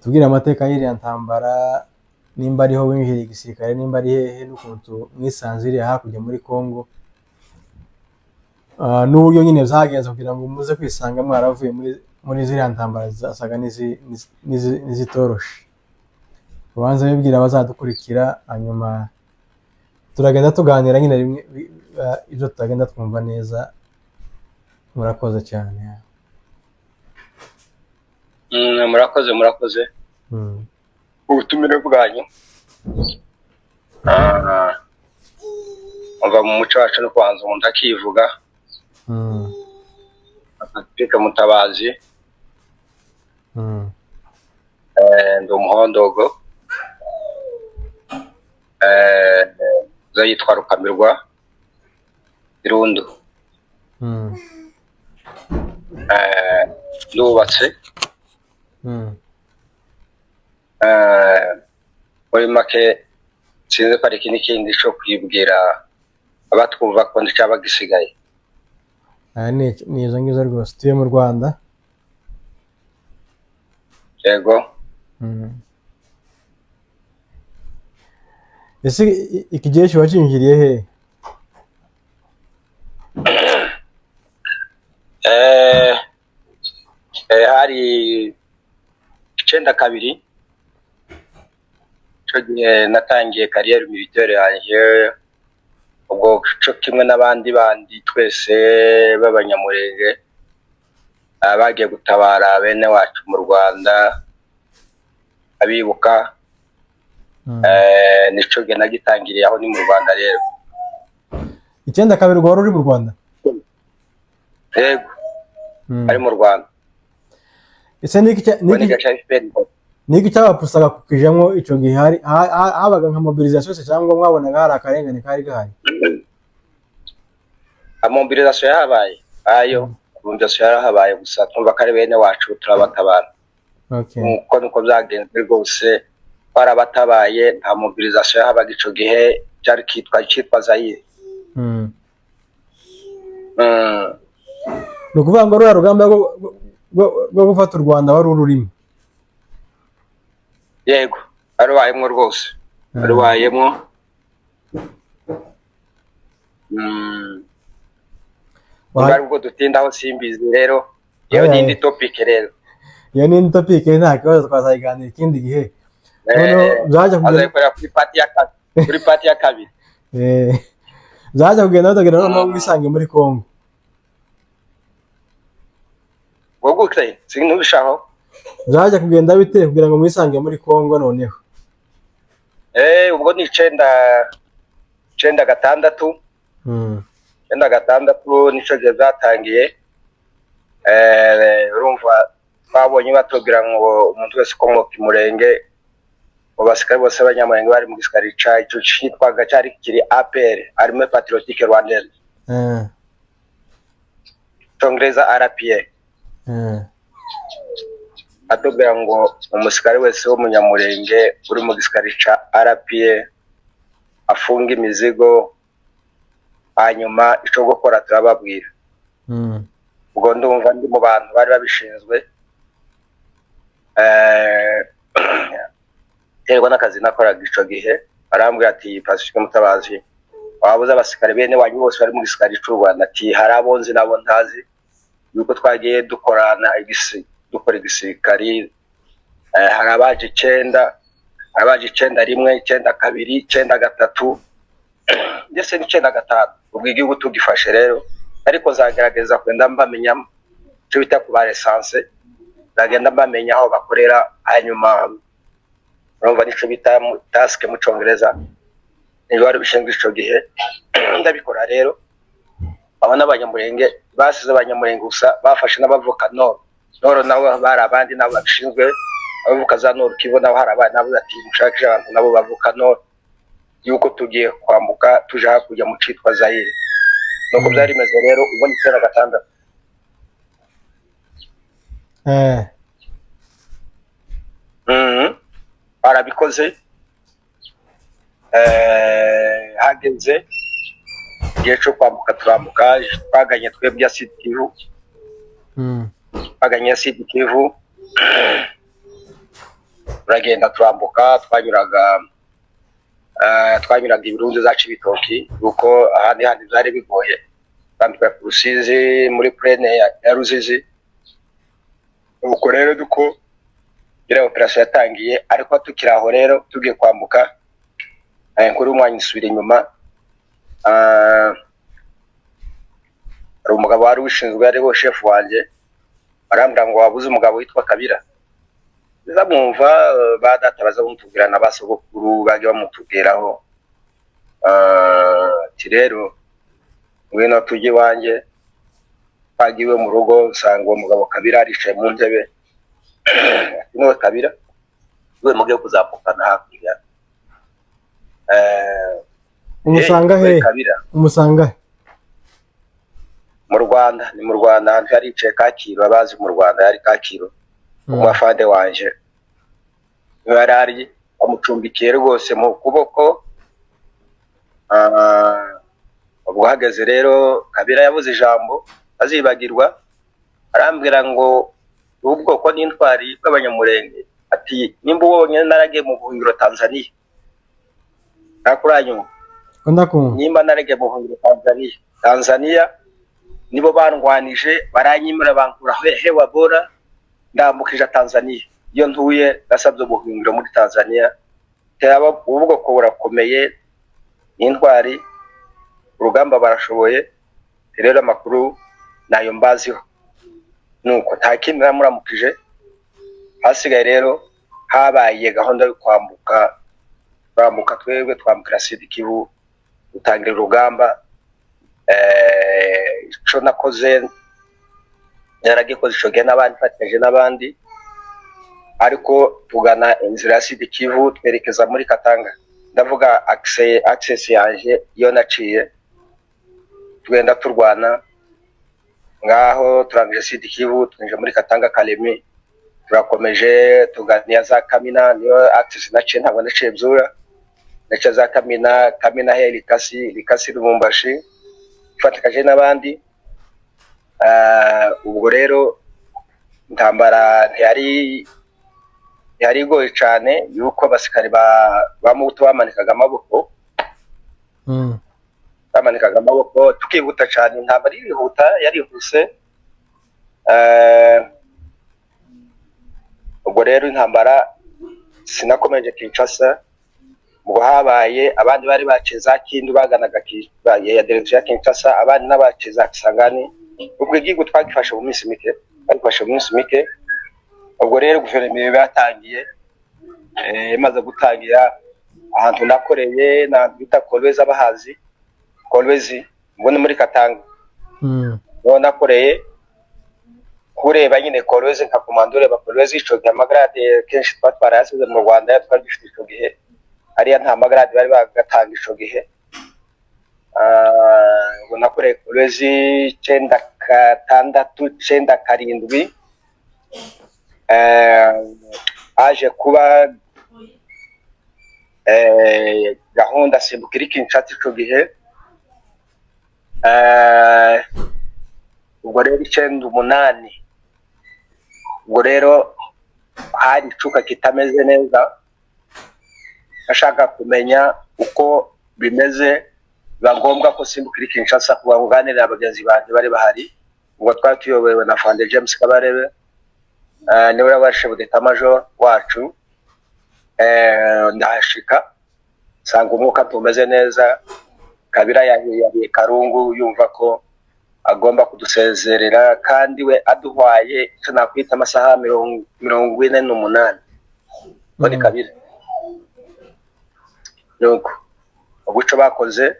tubwire amateka y'iriya ntambara, nimba ariho winjiriye igisirikare, nimba ari hehe, n'ukuntu mwisanziriye hakurya muri Congo, n'uburyo nyine byagenze kugira ngo muze kwisanga mwaravuye muri ziriya ntambara zasaga n'izitoroshe. Ubanza bibwira abazadukurikira, hanyuma turagenda tuganira nyine ibyo tutagenda twumva neza. Murakoze cyane. murakoze ubutumire bwanyu. Umva mu muco wacu no kubanza umuntu akivuga. Patrick Mutabazi, ndi umuhondogo, zo yitwa Rukamirwa Irundu. Ndubatse. Muri make sinzi ko ari ikindi cyo kwibwira abatwumva ko ndicyaba gisigaye. Ni izo ngizo rwose. Tuye mu Rwanda. Yego. Ese iki gihe kiba kinjiriye he? Hari 92 cyo gihe natangiye kariyeri militaire yanjye, ubwo cyo kimwe n'abandi twese b'abanyamurenge bagiye gutabara bene wacu mu Rwanda, abibuka. Nico gihe nagitangiriye aho ni mu Rwanda rero. 92 wari uri mu Rwanda? Yego. Ari mu Rwanda. Ese niki cyabapusaga kukijamwo ico gihe? Habaga nka mobilisation cyangwa mwabonaga hari akarengane kari gahari? Mobilisation yahabaye. Mobilisation yarahabaye, gusa twumva kare bene wacu turabatabara. Okay. Nuko byagenze rwose, barabatabaye. Nta mobilisation yahabaga ico gihe, cyari cyitwa Zaire. Nukuvuga ngo rura rugamba rwo gufata u Rwanda wari ururimo? Yego, arwayemo rwose. Arwayemo. Bari ubwo dutindaho simbizi rero. Iyo ni indi topic rero. Iyo ni indi topic, nta kibazo twazayiganira ikindi gihe. Byaje kugenda kuri party ya kabiri. Byaje kugenda batagera no mwisange muri Congo. Wogukse sinubishaho. Byaje kugenda bite kugira ngo mwisange muri Congo noneho? Ubwo ni 96. 96 nico gihe zatangiye. Urumva twabonye batubwira ngo umuntu wese ukomoka Murenge, abasikari bose abanyamurenge bari mu gisirikare cyacu cyitwaga cyari kiri APR, Armée Patriotique Rwandaise. Congereza RPA. Atubwira ngo umusikari wese w'umunyamurenge uri mu gisirikare cya RPA afunga imizigo, hanyuma ico gukora turababwira. Ubwo ndumva ndi mu bantu bari babishinzwe. Terwa n'akazi nakoraga ico gihe, arambwira ati Patrick Mutabazi, wabuze abasikari bene wanyu bose bari mu gisirikare cy'u Rwanda, ati hari abonzi nabo ntazi, yuko twagiye dukorana dukora igisirikari. Hari abaje 9, abaje 91, 92, 93, ndetse ni 95. Ubwo igihugu tugifashe rero, ariko zagerageza kwenda mbamenya cyo bita ku ba essence, zagenda mbamenya aho bakorera, hanyuma urumva nico bita task mu Congereza. Niyo bari bishinzwe ico gihe ndabikora rero. Abana abanyamurenge basize abanyamurenge gusa, bafashe n'abavuka Nord nabo bari abandi nabo babishinzwe. Abavuka za Nord Kivu nabo hari abana nabo ati mushakisha abantu nabo bavuka Nord, yuko tugiye kwambuka tuje hakujya mu citwa Zaire. Nuko byari meze rero, ubona 96. Barabikoze. Hageze igihe cyo kwambuka, turambuka, twaganye twebwe ya Sud Kivu. Twaganye ya Sud Kivu. turagenda turambuka twanyuraga ibirunzi zacu ibitoki kuko ahandi handi byari bigoye twambuka ku Rusizi muri plene ya Ruzizi. Ubwo rero duko gira operation yatangiye, ariko tukiri aho rero tugiye kwambuka kuri umwanya isubira inyuma. Ari umugabo wari wishinzwe, ari wo chef wanje, arambwira ngo wabuze umugabo witwa Kabira. Ndamwumva badata baza kumutubwira na basogokuru bage bamutubwiraho. Ati rero ngwino tujye wanje, twagiwe mu rugo nsanga uwo mugabo Kabira aricaye mu ntebe. Niwe Kabira we mugiye kuzapukana hakurya. Umusanga he? Umusanga mu Rwanda. Ni mu Rwanda ahantu yaricaye Kacyiru, abazi mu Rwanda yari Kacyiru. Umufande wanje yarari amucumbikiye rwose mu kuboko. Ubwo hageze rero Kabira yabuze ijambo azibagirwa, arambwira ngo ubwoko n'intwari bw'abanyamurenge, ati nimba ubonye naragiye mu buhungiro Tanzania. Nakuranyuma nimba naragiye mu buhungiro Tanzania nibo bandwanije baranyimira bankura hewa bora ndambukije Tanzania. Iyo ntuye gasabye ubuhungiro muri Tanzania. Teba ubwoko burakomeye n'intwari, urugamba barashoboye. Rero amakuru nayo mbaziho nuko nta kindi namuramukije. Hasigaye rero habaye gahunda yo kwambuka twebwe twambukira Sud Kivu utangira urugamba. Ico nakoze yaragikoze icoge n'abandi fatije n'abandi, ariko tugana inzira ya Sud Kivu twerekeza muri Katanga. Ndavuga access yaje iyo naciye tugenda turwana ngaho turangije Sud Kivu twinje muri Katanga Kalemi, turakomeje tuganiya za Kamina. Niyo access naciye, ntabwo naciye Byura, naciye za Kamina he Likasi Lubumbashi fatikaje n'abandi. Ubwo rero intambara ntiyari igoye cyane, yuko abasikari bamuto bamanikaga amaboko. Bamanikaga amaboko tukihuta cyane, intambara yarihuse. Ubwo rero intambara sinakomeje Kinshasa. Ubwo habaye abandi bari baceza Kindu baganaga ya direction ya Kinshasa, abandi n'abaceza Kisangani. Ubwo igihugu twagifashe mu minsi mike. Ubwo rero guverinoma yatangiye, imaze gutangira ahantu nakoreye na bita Kolwezi, abahazi Kolwezi mbone muri Katanga. No nakoreye kureba nyine Kolwezi nka komandore ba Kolwezi. Ico amagrade kenshi twatwara yasize mu Rwanda twagifite ico gihe, ariya nta magrade bari bagatanga ico gihe. Ubwo nakoreye Kolwezi 9/6/7. Aje kuba gahunda simbukira Kinshasa ico gihe. Ubwo rero 9/8. Ubwo rero hari icuka kitameze neza, ashaka kumenya uko bimeze, bagombwa ko simbukira Kinshasa kuba nganira abagenzi banje bari bahari. Ubwo twatuyobewe na Fande James Kabarebe, niwe wabashe d'état major wacu. Ndashika sanga umwuka tumeze neza. Kabira yari Karungu yumva ko agomba kudusezerera, kandi we aduhwaye icyo nakwita amasaha 48. Bone Kabira nuko ubuco bakoze.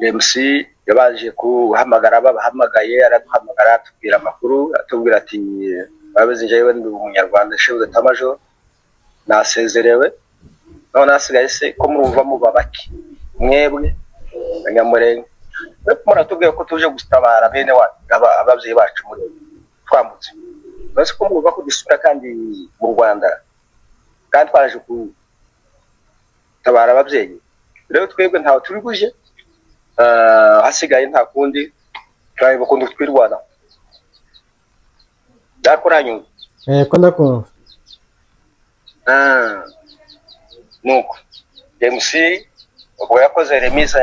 MC yabaje kuhamagara, babahamagaye araduhamagara atubwira amakuru, atubwira ati babizi jewe ndi umunyarwanda chef d'état major nasezerewe. None asigaye se ko murumva mubabaki mwebwe abanyamurenge, muratubwiye ko tuje gutabara bene wacu abavyeyi bacu muri twambutse. Basi ko murumva ko dusura kandi mu Rwanda, kandi twaje gutabara abavyeyi. Rero twebwe ntawe turi buje, hasigaye nta kundi turabe bakunda twirwana. Ndakuranyuze. ko ndakumva. Nuko MC ubwo yakoze remise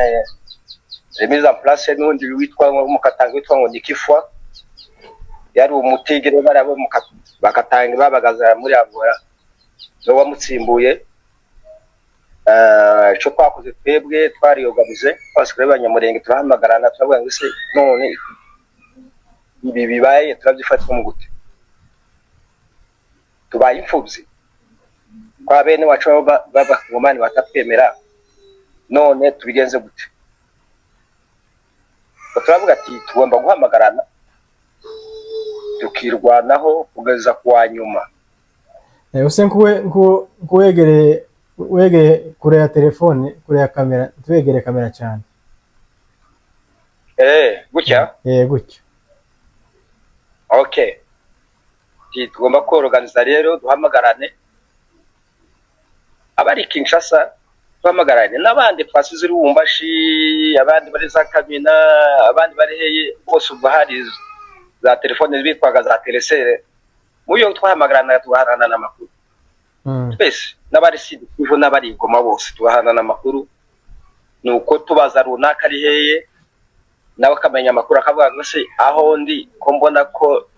en place n'undi witwa Mukatanga witwa ngo Nikifwa, yari umutigire barabo Bakatanga babagaza muri Angola no wamutsimbuye. Cyo twakoze twebwe twariyoganize twasukure abanyamurenge turahamagarana turavuga ngo se none ibi bibaye turabyifatwa mu gute, tubaye imfubyi kwa bene wacu baba ngomani batatwemera, none tubigenze gute? Turavuga ati tugomba guhamagarana tukirwanaho kugeza kwa nyuma. Use wegere kure ya telefone, kure ya kamera, twegere kamera cyane. Gutya? Gutya. Okay. Tugomba koroganiza rero duhamagarane abari Kinshasa, duhamagarane n'abandi twasize Lubumbashi, abandi bari za Kamina, abandi bari heye bose ubwo hari za telefone bitwaga za telesere. Muyo twahamagarana tubaharana n'amakuru. Twese n'abari Sidikivu n'abari Goma bose tubaharana n'amakuru. Nuko tubaza runaka ari heye nawe akamenya amakuru akavuga ngo se aho ndi ko mbona ko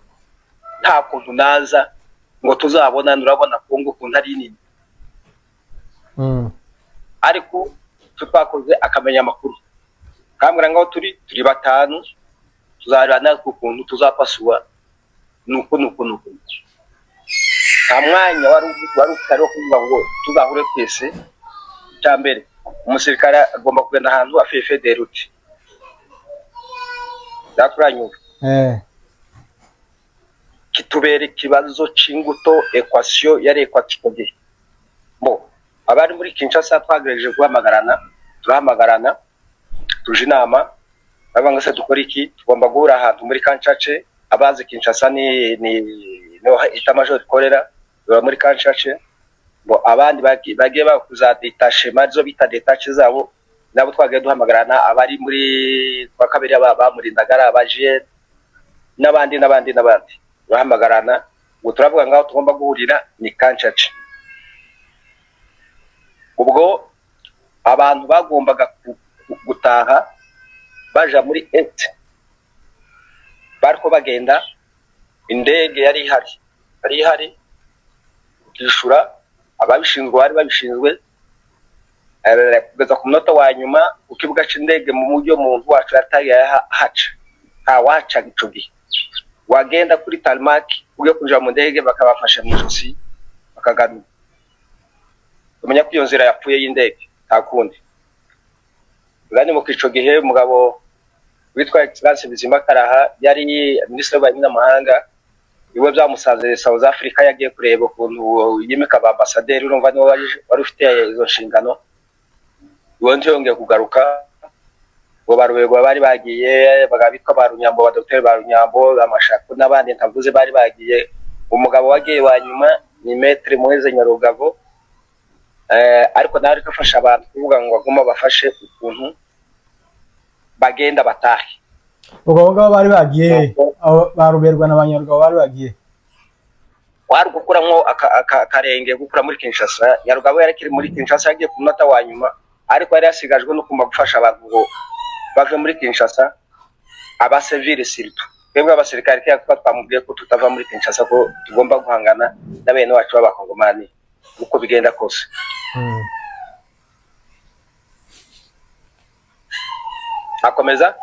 nta kuntu naza ngo tuzabona nurabona Kongo kuntu ari nini. Ariko twakoze akamenya amakuru kambwira ngo turi batanu tuzarana ku kuntu tuzapasua nuko nta mwanya wari utari kuvuga ngo tuzahure twese. Cyambere umusirikare agomba kugenda ahantu afefe de route dakuranyuka kitubere kibazo c'inguto equation yari equation bo abari muri Kinshasa twagerageje guhamagarana tuje inama abanga se dukora iki, tugomba guhura ahantu muri Kanchache. Abazi Kinshasa ni no ita major korera muri Kanchache, bo abandi bagiye bakuza detachement zo bita detache zabo nabo twagaye duhamagarana abari muri kwa kabiri aba muri Ndagara abaje n'abandi bahamagarana ngo turavuga ngaho tugomba guhurira ni Kanchache. Ubwo abantu bagombaga gutaha baja muri bariko bagenda, indege yari ihari kishura ababishinzwe bari babishinzwe kugeza ku munota wa nyuma ku kibuga c'indege mu mujyo muntu wacu yataye waca ico gihe wagenda kuri tarmac ugiye kuja mu ndege bakabafasha mu ijosi bakagaruka. Umenya ko iyo nzira yapfuye y'indege takundi ngani mu kico gihe umugabo witwa Excellence Bizima Karaha yari ministre w'ububanyi n'amahanga, iwe byamusanze South Africa yagiye kureba ukuntu yimika ba ambassadeur, urumva niwe wari ufite izo nshingano. Iwe ntiyongeye kugaruka ngo barubego bari bagiye bagabitwa barunyambo ba Dr Barunyambo amashako n'abandi ntavuze bari bagiye. Umugabo wagiye wa nyuma ni Maître Moise Nyarugabo, ariko nari kafasha abantu kuvuga ngo baguma bafashe ukuntu bagenda batahe. Ubwo bari bagiye baruberwa n'abanyarwanda bari bagiye wari gukuramwo akarenge gukura muri Kinshasa. Nyarugabo yari kiri muri Kinshasa yagiye ku munota wa nyuma, ariko yari yasigajwe no kumva gufasha abantu ngo bave muri Kinshasa aba civil surtout. Twebwe abasirikare cyangwa twamubwiye ko tutava muri Kinshasa ko tugomba guhangana na bene wacu b'abakongomani uko bigenda kose. Akomeza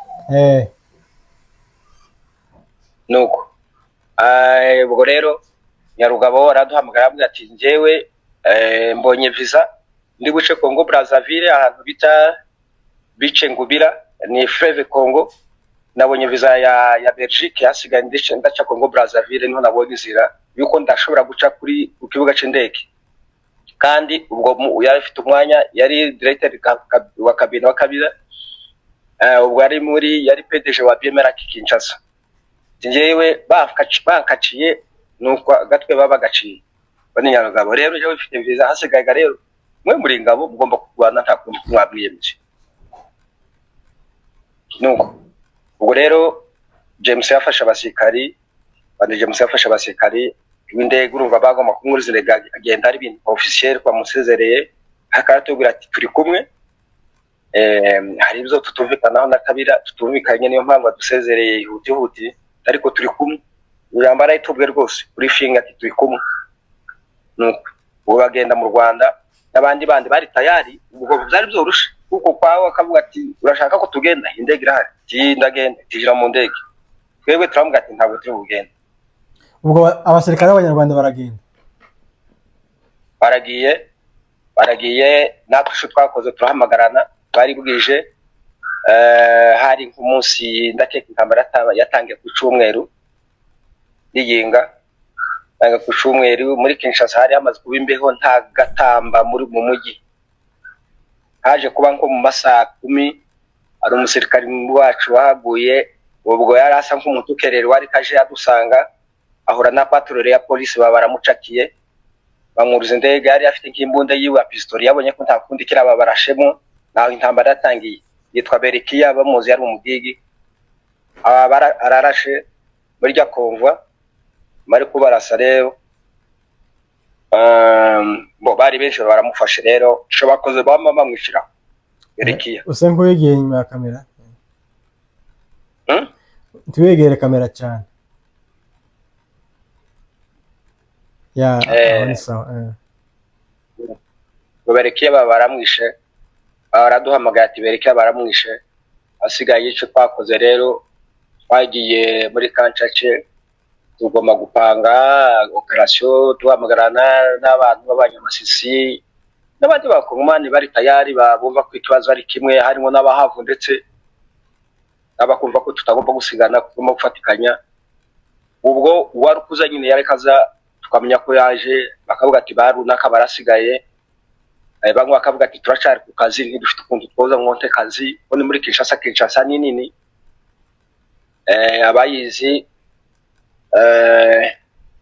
nuko ubwo rero Nyarugabo araduhamagara avuga ati njyewe mbonye visa ndi guce Congo Brazzaville ahantu bita bice ngubira ni Fleuve Congo. Nabonye visa ya Belgique yasigaye ndaca Congo Brazzaville, niho nabonye inzira yuko ndashobora guca kuri ku kibuga c'indege. Kandi ubwo yari afite umwanya, yari director wa kabine wa kabira, ubwo yari PDG wa BMR Kinshasa. Njyewe bakaciye nuko gatwe babagaciye bane Nyarugabo. Rero je ufite visa hasigaye rero mwe muri ngabo mugomba kurwana nta kundi mwabwiyemeje. Nuko ubwo rero James yafasha abasirikari bandeje musafasha abasirikari w'indege urumva bagomba kumwurizirega agenda ari ibintu officiel kwa musezereye akaratubwira ati turi kumwe hari ibyo tutumvikanaho na Kabira tutumvikanye niyo mpamvu dusezereye huti ariko turi kumwe yambara itubwe rwose kuri finga ati turi kumwe nuko bagenda mu Rwanda n'abandi bandi bari tayari ubwo byari byorusha kuko kwawe akavuga ati urashaka ko tugenda indege irahari ndagenda tijira mu ndege twebwe turamuga ati ntabwo turi bugenda ubwo abasirikare b'Abanyarwanda baragiye natwe sho twakoze turahamagarana bari bwije hari nk'umunsi ndakeka intambara yatangiye ku cyumweru n'iyinga nanga ku cyumweru muri Kinshasa hari amaze kuba imbeho nta gatamba mu mujyi haje kuba nko mu masaha 10 ari umusirikari wacu wahaguye ubwo yari asa nk'umuntu ukerera wari kaje adusanga ahura na patrole ya police babaramucakiye bamwuruza indege yari afite nk'imbunda yiwe pistol yabonye ko nta kundi kiraba barashemo naho intambara yatangiye yitwa Berikia bamuzi yari umugigi ararashe muri rya konvoi bari kubarasa rero bo bari benshi baramufashe rero sho bakoze bamwishira Berikia usa nk'uwegeye inyuma ya kamera tuwegere kamera cyane ya sawa Berikia baramwishe baraduhamagaye ati Berikia baramwishe asigaye icyo twakoze rero twagiye muri Kancace tugomba gupanga operation tuhamagarana n'abantu b'abanyamasisi n'abandi bakongomani bari tayari babumva ko ikibazo ari kimwe harimo n'abahavu ndetse abakumva ko tutagomba gusigana kugomba gufatikanya ubwo warukuza nyine yarekaza tukamenya ko yaje bakavuga ati barunaka barasigaye bamwe bakavuga ati turacari ku kazi ntidufite ukuntu twoza nkonte kazi oni muri Kinshasa nini abayizi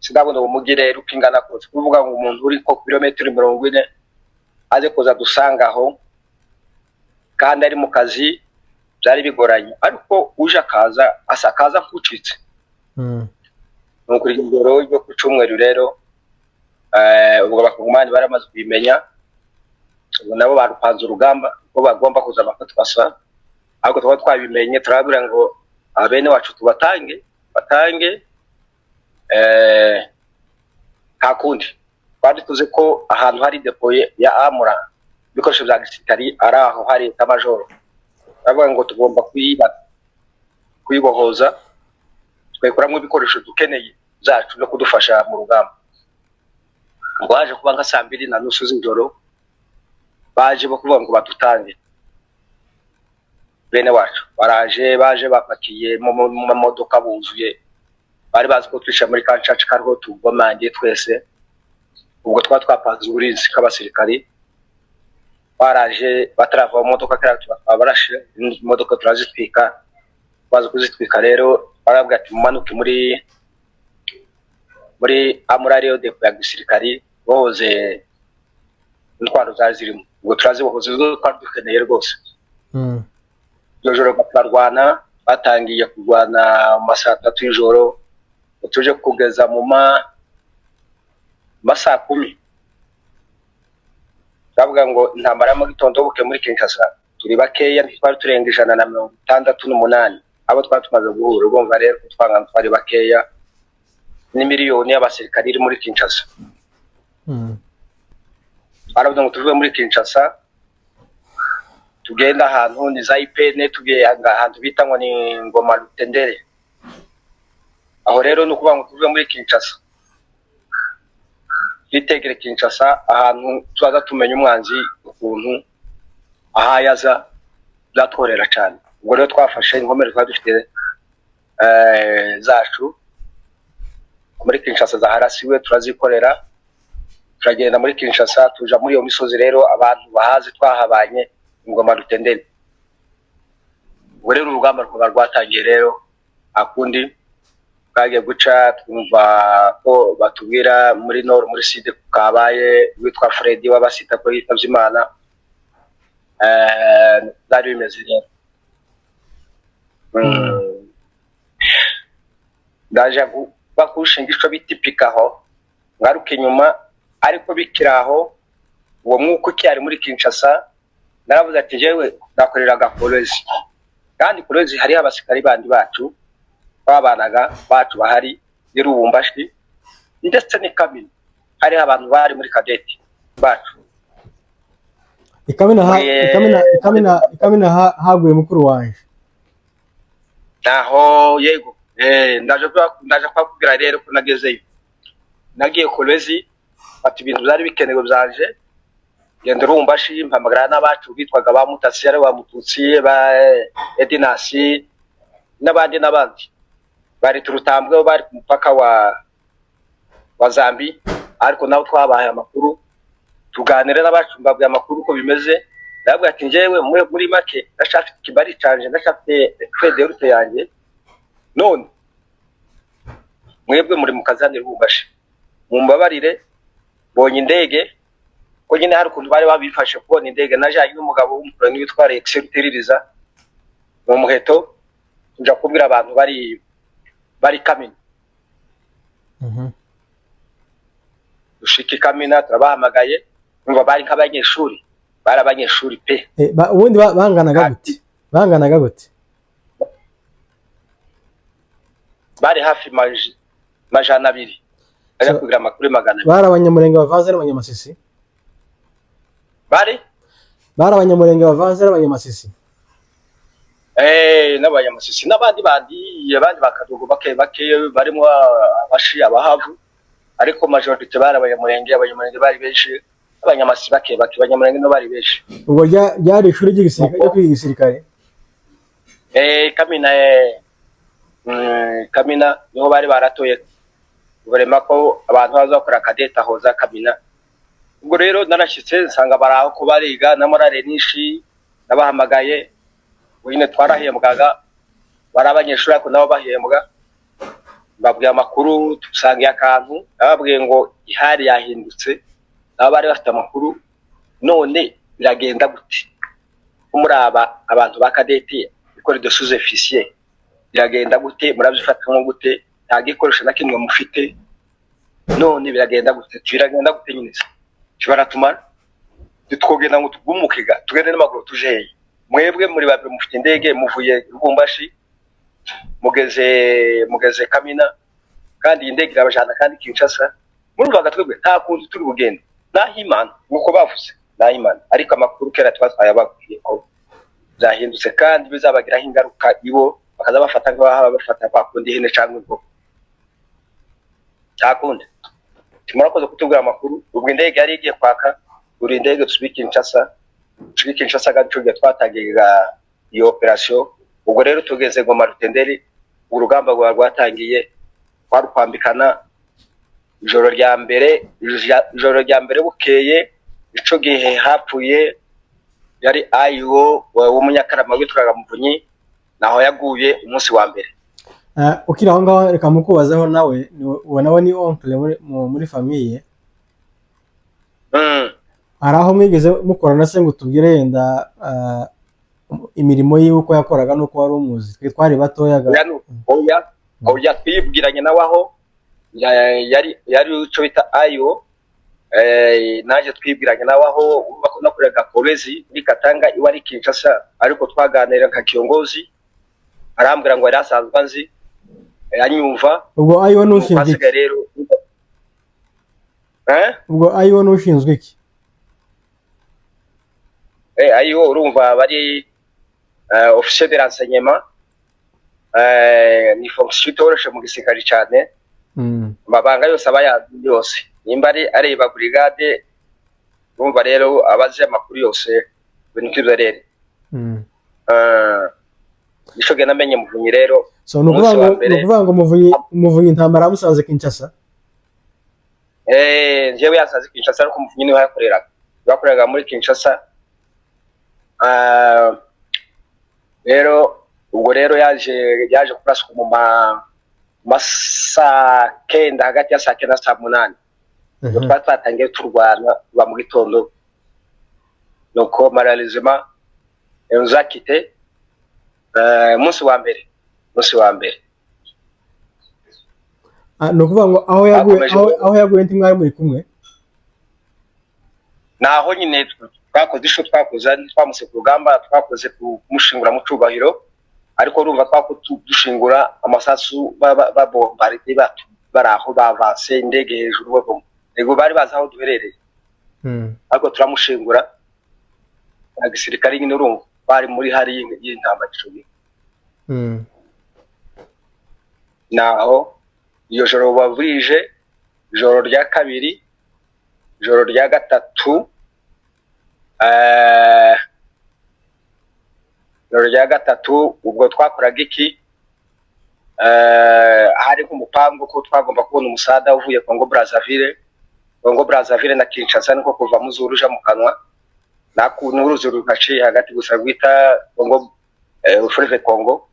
sidabona umugire rupingana ko kuvuga ngo umuntu uri ko kilometero 40 aje kuza dusangaho kandi ari mu kazi byari bigoranye ariko uje akaza kucitse nuko ingoro yo ku cyumweru rero ubwo bakongomani baramaze kubimenya nabo barupanze urugamba ko bagomba kuza bakatwasa ariko twaba twabimenye turabura ngo abene wacu tubatange hakundi twari tuzi ko ahantu hari depo ya Amura bikoresho bya gisirikari ari aho hari tamajoro bavuga ngo tugomba kuyibohoza twekuramwe ibikoresho dukeneye zacu no kudufasha mu rugamba ngo haje kuba nka 2:30 z'ijoro baje bakuvuga ngo batutange bene wacu baje bapakiye mu modoka buzuye bari bazi ko twisha muri Kancaca kariho tugomangiye twese ubwo twapanze uburinzi k'abasirikari baraje batarava mu modoka kandi barashe imodoka turazitwika bazi kuzitwika rero barabwa ati mumanuke muri Amurariyo depo ya gisirikari boze intwaro zazirimo ubwo turazibohoza zo twadukeneye rwose joro batarwana batangiye kurwana mu masaha 3 y'ijoro tuje kugeza mu masaha 10 bavuga ngo intambara mu gitondo buke muri Kinshasa turi bakeya twari turenga 168 abo twatumaze guhura ubumva rero twangana twari bakeya ni miliyoni y'abasirikari iri muri Kinshasa baravuga ngo tuvuye muri Kinshasa tugenda ahantu ni za IPN tugiye ahantu bita ngo ni Ngoma Rutendere aho rero no kuvuga ngo tuvuye muri Kinshasa twitegere Kinshasa ahantu tuzaza tumenya umwanzi ukuntu ahayaza byatworera cyane ubwo rero twafashe inkomere twari dufite zacu muri Kinshasa zaharasiwe turazikorera turagenda muri Kinshasa tuja muri iyo misozi rero abantu bahazi twahabanye Ngoma Rutendere ubwo rero urugamba rwatangiye rero akundi bagiye guca twumva ko batubwira muri nord muri sud kabaye witwa Freddy wabasita ko yitavye Imana bari bimeze rero ndaje bakushinga ico bitipikaho ngaruka inyuma ariko bikiraho uwo mwuko cyari muri Kinshasa naravuze ati jewe nakoreraga Kolwezi kandi Kolwezi hari abasikari bandi bacu babanaga bacu bahari y'Irubumbashi ndetse ni Kamina hari abantu bari muri kadeti bacu ikamina haguye mukuru wanje naho yego ndaje kwakubwira rero ko nagezeyo nagiye Kolwezi ati ibintu byari bikenewe byanje genda Irubumbashi mpamagara n'abacu bitwaga ba Mutasiyare wa Mututsi ba Edinasi n'abandi bari turutambwe bari ku mupaka wa Zambi ariko naho twabaye amakuru tuganire n'abacu mbabwiye amakuru uko bimeze ndabwo ati njewe muri make ndashaka kibari canje ndashaka federute yanjye none mwebwe muri mukazanira Irubumbashi mumbabarire bonye indege ko nyine hari ukuntu bari babifashe kubona indege najanye n'umugabo w'umukoroni witwa Rex Ruteririza mu muheto nja kubwira abantu bari Kamina dushiki Kamina turabahamagaye ngo bari nk'abanyeshuri bari abanyeshuri pe ubundi banganaga gute bari hafi majana 2 ari kugira amakuru 200 bari abanyamurenge bavanze n'abanyamasisi bari abanyamurenge bavanze n'abanyamasisi n'abanyamasisi n'abandi bakadogo bake barimo abashi abahavu ariko majority bari abanyamurenge bari benshi abanyamasisi bake abanyamurenge no bari benshi ubwo ryari ishuri ry'igisirikare cyo kwiga igisirikare Kamina niho bari baratoye urema ko abantu bazakora kadeta hoza Kamina ubwo rero narashitse nsanga baraho ko bariga na morale nishi nabahamagaye wine twarahembwaga bari abanyeshuri ariko nabo bahembwa babwiye amakuru tusangiye akantu nababwiye ngo ihari yahindutse nabo bari bafite amakuru none biragenda gute umuraba abantu bakadete ikore de sous officier biragenda gute murabyifata nko gute nta gikoresho na kimwe mufite none biragenda gute nyine kibaratuma twogenda ngo tugumukiga tugende n'amaguru tujeye mwebwe muri babiri mufite indege muvuye Irubumbashi mugeze Kamina kandi indege irabajana kandi Kinshasa murumvaga twebwe nta kuntu turi bugende nahimana nuko bavuze nahimana ariko amakuru kera twatwaye ababwiye ko byahindutse kandi bizabagiraho ingaruka ibo bakaza bafata bafata bakundi hene cyangwa ngo takundi timurakoze kutubwira amakuru ubwo indege yari igiye kwaka uri indege tusubika Kinshasa gacuge twatangiga iyo operation ubwo rero tugeze ngo Marutenderi urugamba rwatangiye kwambikana ijoro rya mbere bukeye ico gihe hapfuye yari ayo w'umunyakarama witwaga Muvunyi naho yaguye umunsi wa mbere ukira aho ngaho reka mukubazaho nawe nawe ni oncle muri famille araho mwigeze mukorana se ngo tubwire yenda imirimo yiwe uko yakoraga nuko wari umuzi twe twari batoyaga oya twibwiranye nawe aho yari uco bita ayo naje twibwiranye nawe aho nakoreraga Kolwezi muri Katanga iwe ari Kinshasa ariko twaganira nka kiongozi arambwira ngo yari asanzwe nzi anyumva ubwo ayo nushinzwe rero ubwo ayo nushinzwe iki ayo urumva bari officier de renseignement ni fonction itoroshe mu gisirikare cyane mabanga yose abayazi yose nimba ari ba brigade urumva rero abaje amakuru yose ibintu kibyo rero nishoge namenye Muvunyi rero so nukuvuga ngo Muvunyi intambara musanze Kinshasa njyewe yasanze Kinshasa ariko Muvunyi niwe yakoreraga muri Kinshasa rero ubwo rero yaje kuraswa mu masa 9 hagati ya saa 9 na saa 8 twatangiye turwana ba mu gitondo nuko malheureusement nzakite umunsi wa mbere no kuvuga ngo aho yaguye nti mwari muri kumwe naho nyine twakoze isho twakoze twamuse ku rugamba twakoze kumushingura mu cubahiro ariko urumva dushingura amasasu babombarde baraho bavase indege hejuru babo ego bari bazaho duherereye ariko turamushingura agisirikari nyine urumva bari muri hari y'intambara icumi naho iyo joro bavurije joro rya kabiri joro rya gatatu joro rya gatatu ubwo twakoraga iki hari nk'umupango ko twagomba kubona umusada uvuye Congo Brazzaville na Kinshasa niko kuva mu zuru uja mu kanwa nakuntu uruzi rukaciye hagati gusa rwita Congo Fleuve Congo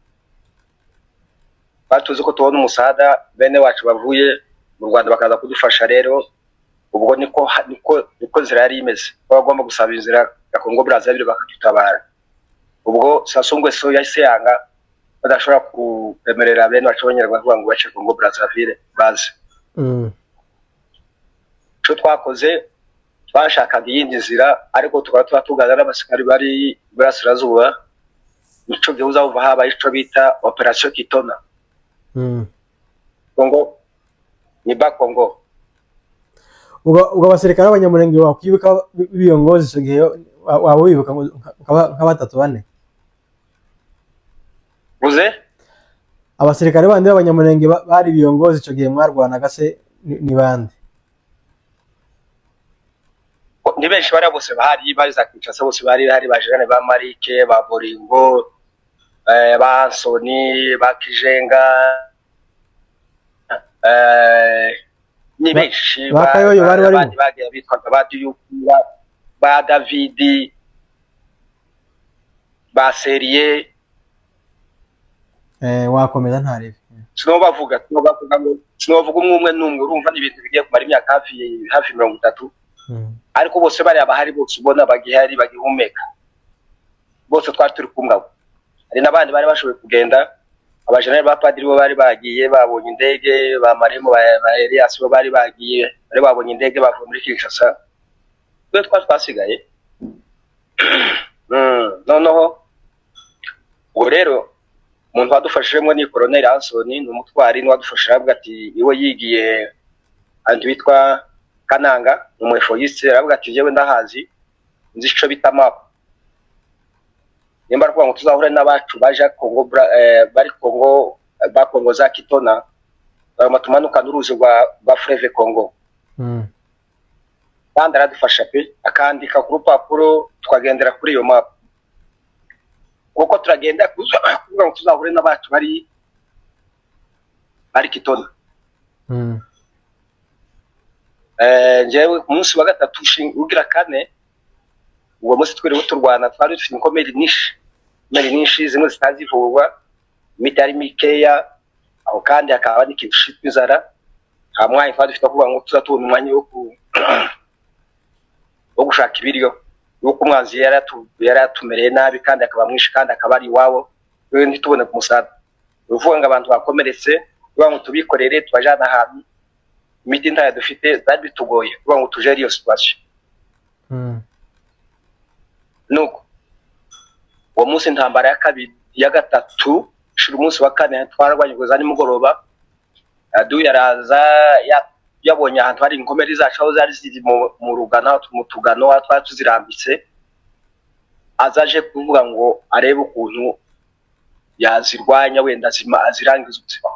batuzi ko tubona umusada bene wacu bavuye mu Rwanda bakaza kudufasha rero ubwo niko nzira yari imeze bagomba gusaba inzira ya Congo Brazzaville bakadutabara ubwo Sasungwe so yahise yanga badashobora kubemerera bene wacu b'Abanyarwanda ngo bace Congo Brazzaville baze cyo twakoze twashakaga iyindi nzira ariko tukaba tugana n'abasikari bari burasirazuba nico gihe uzava haba ico bita operation Kitona Congo ni ba Congo ubwo abasirikare b'Abanyamulenge wakwibuka biyongozi ico gihe waba wibuka nka batatu bane buze abasirikare bandi b'Abanyamulenge bari biyongozi ico gihe mwarwanaga se ni bande ni benshi bari bose bahari baza Kinshasa bose bari bajane ba Marike ba Boringo ba Soni ba Kijenga ni benshi bakayoyo bari bagiye bitwaga ba Diyukura ba Davidi ba Serie wakomeza ntarebe sinobavuga umwe n'umwe urumva ni ibintu bigiye kumara imyaka hafi 30 ariko bose bari abahari bose ubona bagihari bagihumeka bose twari turi kumwe hari nabandi bari bashoboye kugenda abajenerali ba padiri bo bari bagiye babonye indege ba Maremo ba Elias bo bari bagiye bari babonye indege bavuye muri Kinshasa twe twasigaye noneho ubu rero umuntu wadufashijemo ni Colonel Ansoni ni umutwari n'uwadufashije avuga ati iwe yigiye andi witwa Kananga umuefoyiste aravuga ati jewe ndahazi nzi ico bita map nimba rwa ngo tuzahure n'abacu baje Congo bari Congo ba Congo za Kitona batumanuka n'uruzi rwa Fleuve Congo kandi aradufasha pe akandika ku rupapuro twagendera kuri iyo map kuko turagenda kuvuga ngo tuzahure n'abacu bari Kitona njyewe ku munsi wa gatatu ugira kane uwo munsi twiriwe turwana twari dufite inkomeri nyinshi zimwe zitazivurwa imiti ari mikeya aho kandi hakaba n'ikibushitwa inzara nta mwanya twari dufite kuvuga ngo tuzatubona umwanya wo gushaka ibiryo yuko umwanzi yaratumereye nabi kandi akaba mwinshi kandi akaba ari iwabo rero ntitubone ku musada uvuga ngo abantu bakomeretse kuvuga ngo tubikorere tubajana ahantu imiti ntayo dufite zari bitugoye kuvuga ngo tujere iyo situation nuko uwo munsi intambara ya kabiri ya gatatu shira umunsi wa kane twarwanye kuza nimugoroba adu yaraza yabonye ahantu hari inkomeri zacu aho zari ziri mu rugano mu tugano twari tuzirambitse azaje kuvuga ngo arebe ukuntu yazirwanya wenda azirangiza ubuzima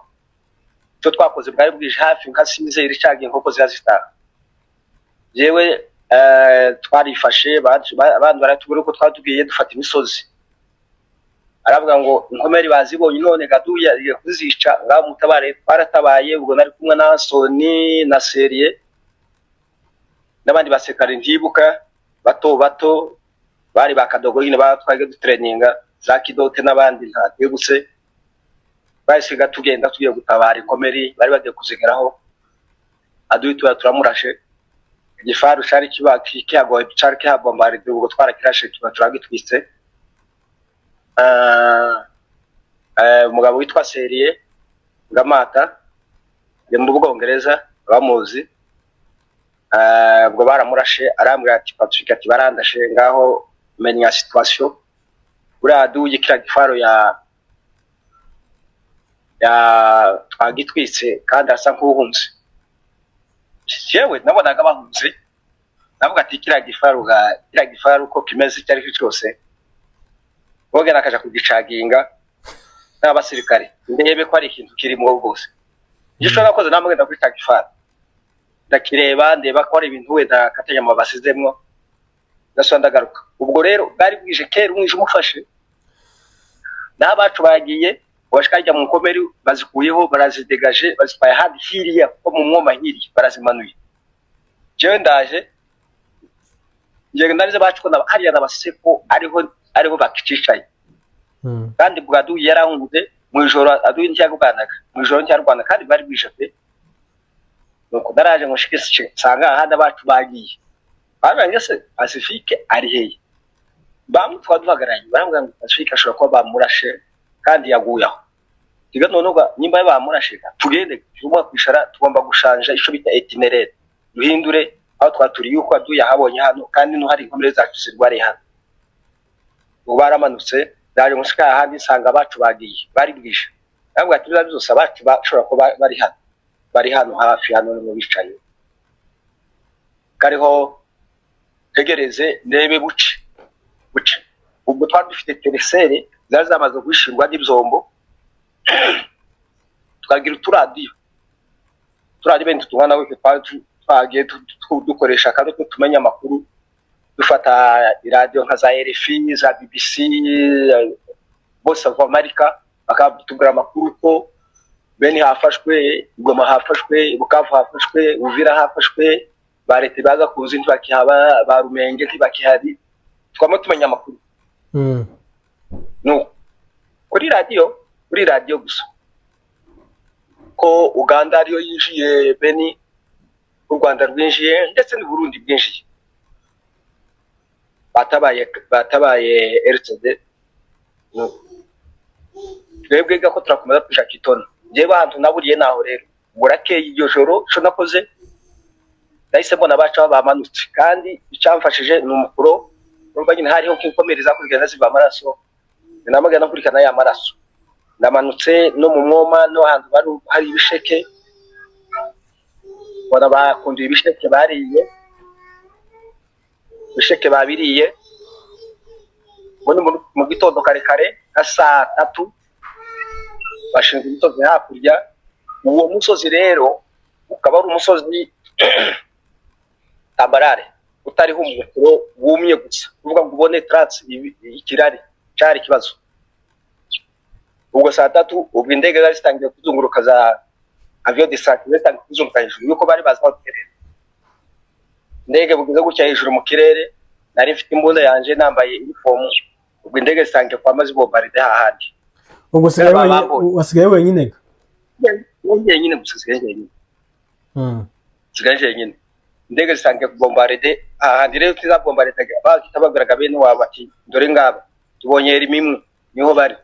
cyo twakoze bwari bwije hafi nka simizeri cagiye nkoko zirazitaka jewe twarifashe abandi baratubura ko twatugiye dufata imisozi aravuga ngo inkomeri bazibonye none gaduya igiye kuzica ngaho mutabare twaratabaye ubwo nari kumwe na Ansoni na Serie n'abandi basekare ntibuka bato bari bakadogo nyine batwage dutraininga za Kidote n'abandi ntatweguse basiga tugenda tugiye gutabara inkomeri bari bagiye kuzigeraho aduhitwa turamurashe igifaru cari kihagoye cari kihabombaride ubwo twarakirashe turagitwitse umugabo witwa Serie Ngamata yo mu Bwongereza bamuzi ubwo baramurashe arambwira ati Patrick ati barandashe ngaho menya situation uriya duye kira gifaro ya twagitwitse kandi asa nk'uhunze yewe nabonaga bahunze navuga ati kira gifaru ko kimeze cyari cyose boge nakaja kugicaginga n'abasirikare ndebe ko ari ikintu kirimo bwose gisho nakoze namwe kuri gifaru ndakireba ndeba ko ari ibintu wenda katanya mu basizemwo ndagaruka ubwo rero bari bwije kera umwije umufashe n'abacu bagiye bashikajya mu nkomeri bazikuyeho barazidegaje bazipaye handi hiriya ko mu mwoma hiri barazimanuye jewe ndaje nje ndarize bacu ko hariya nabaseko ariho bakicishaye kandi bwadu yarahunze mu ijoro aduye ntiyagukanaga mu ijoro ntiyarwana kandi bari bwije pe nuko daraje mushikise sanga handa bacu bagiye barangije se Pacifique ari heye bamu twaduhagaranye barambwira ngo Pacifique ashobora kuba bamurashe kandi yaguyaho tiga nonoga nimba bamurashika tugende tugomba kwishara tugomba gushanja ico bita itinerary duhindure aho twaturi yuko aduye habonye hano kandi no hari inkomere zacu zirware hano ubaramanutse daje mushika handi sanga bacu bagiye bari bwisha ntabwo ati bizose abacu bashobora kuba bari hano hafi hano no bicaye kariho tegereze ndebe buce ubwo twari dufite telesere zari zamaze gushingwa n'ibyombo twagira uturadiyo bende tungana we twagiye dukoresha kandi tumenya amakuru dufata radio nka za RFI za BBC Voice of America bakatubwira amakuru ko beni hafashwe Goma hafashwe Bukavu hafashwe Uvira hafashwe barete baza kuzi ntibakihaba barumenge ntibakihari twamo tumenya amakuru no kuri radio gusa ko Uganda ariyo yinjiye beni u Rwanda rwinjiye ndetse n'u Burundi bwinjiye batabaye RCD no twebwe gako turakomeza kuja kitona je bantu naburiye naho rero burakeye iryo joro cyo nakoze ndahise mbona baca bamanutse kandi icamfashije n'umukuro urumva nyine hariho kinkomereza kurigana ziva amaraso namagana kurikana ya maraso ndamanutse no mu mwoma no hantu bari hari ibisheke bona bakundiye ibisheke bariye bisheke babiriye bone mu gitondo kare saa 3 bashinze umusozi hakurya uwo musozi rero ukaba ari umusozi tambarare utariho umukuro wumye gusa uvuga ngo ubone trans ikirari cyari kibazo ubwo saa 3 ubwo indege zari zitangiye kuzunguruka za avion de sac zitangiye kuzunguruka hejuru yuko bari bazi hotel indege bugize gucya hejuru mu kirere nari mfite imbunda yanje nambaye uniform ubwo indege zitangiye kwamaze bombarde hahandi ubwo wasigaye wenyine wenyine gusa sigaye nyine indege zitangiye kubombarde hahandi rero tuzabombarde batabagiraga bene wabo ati dore ngaba tubonye rimwe niho bari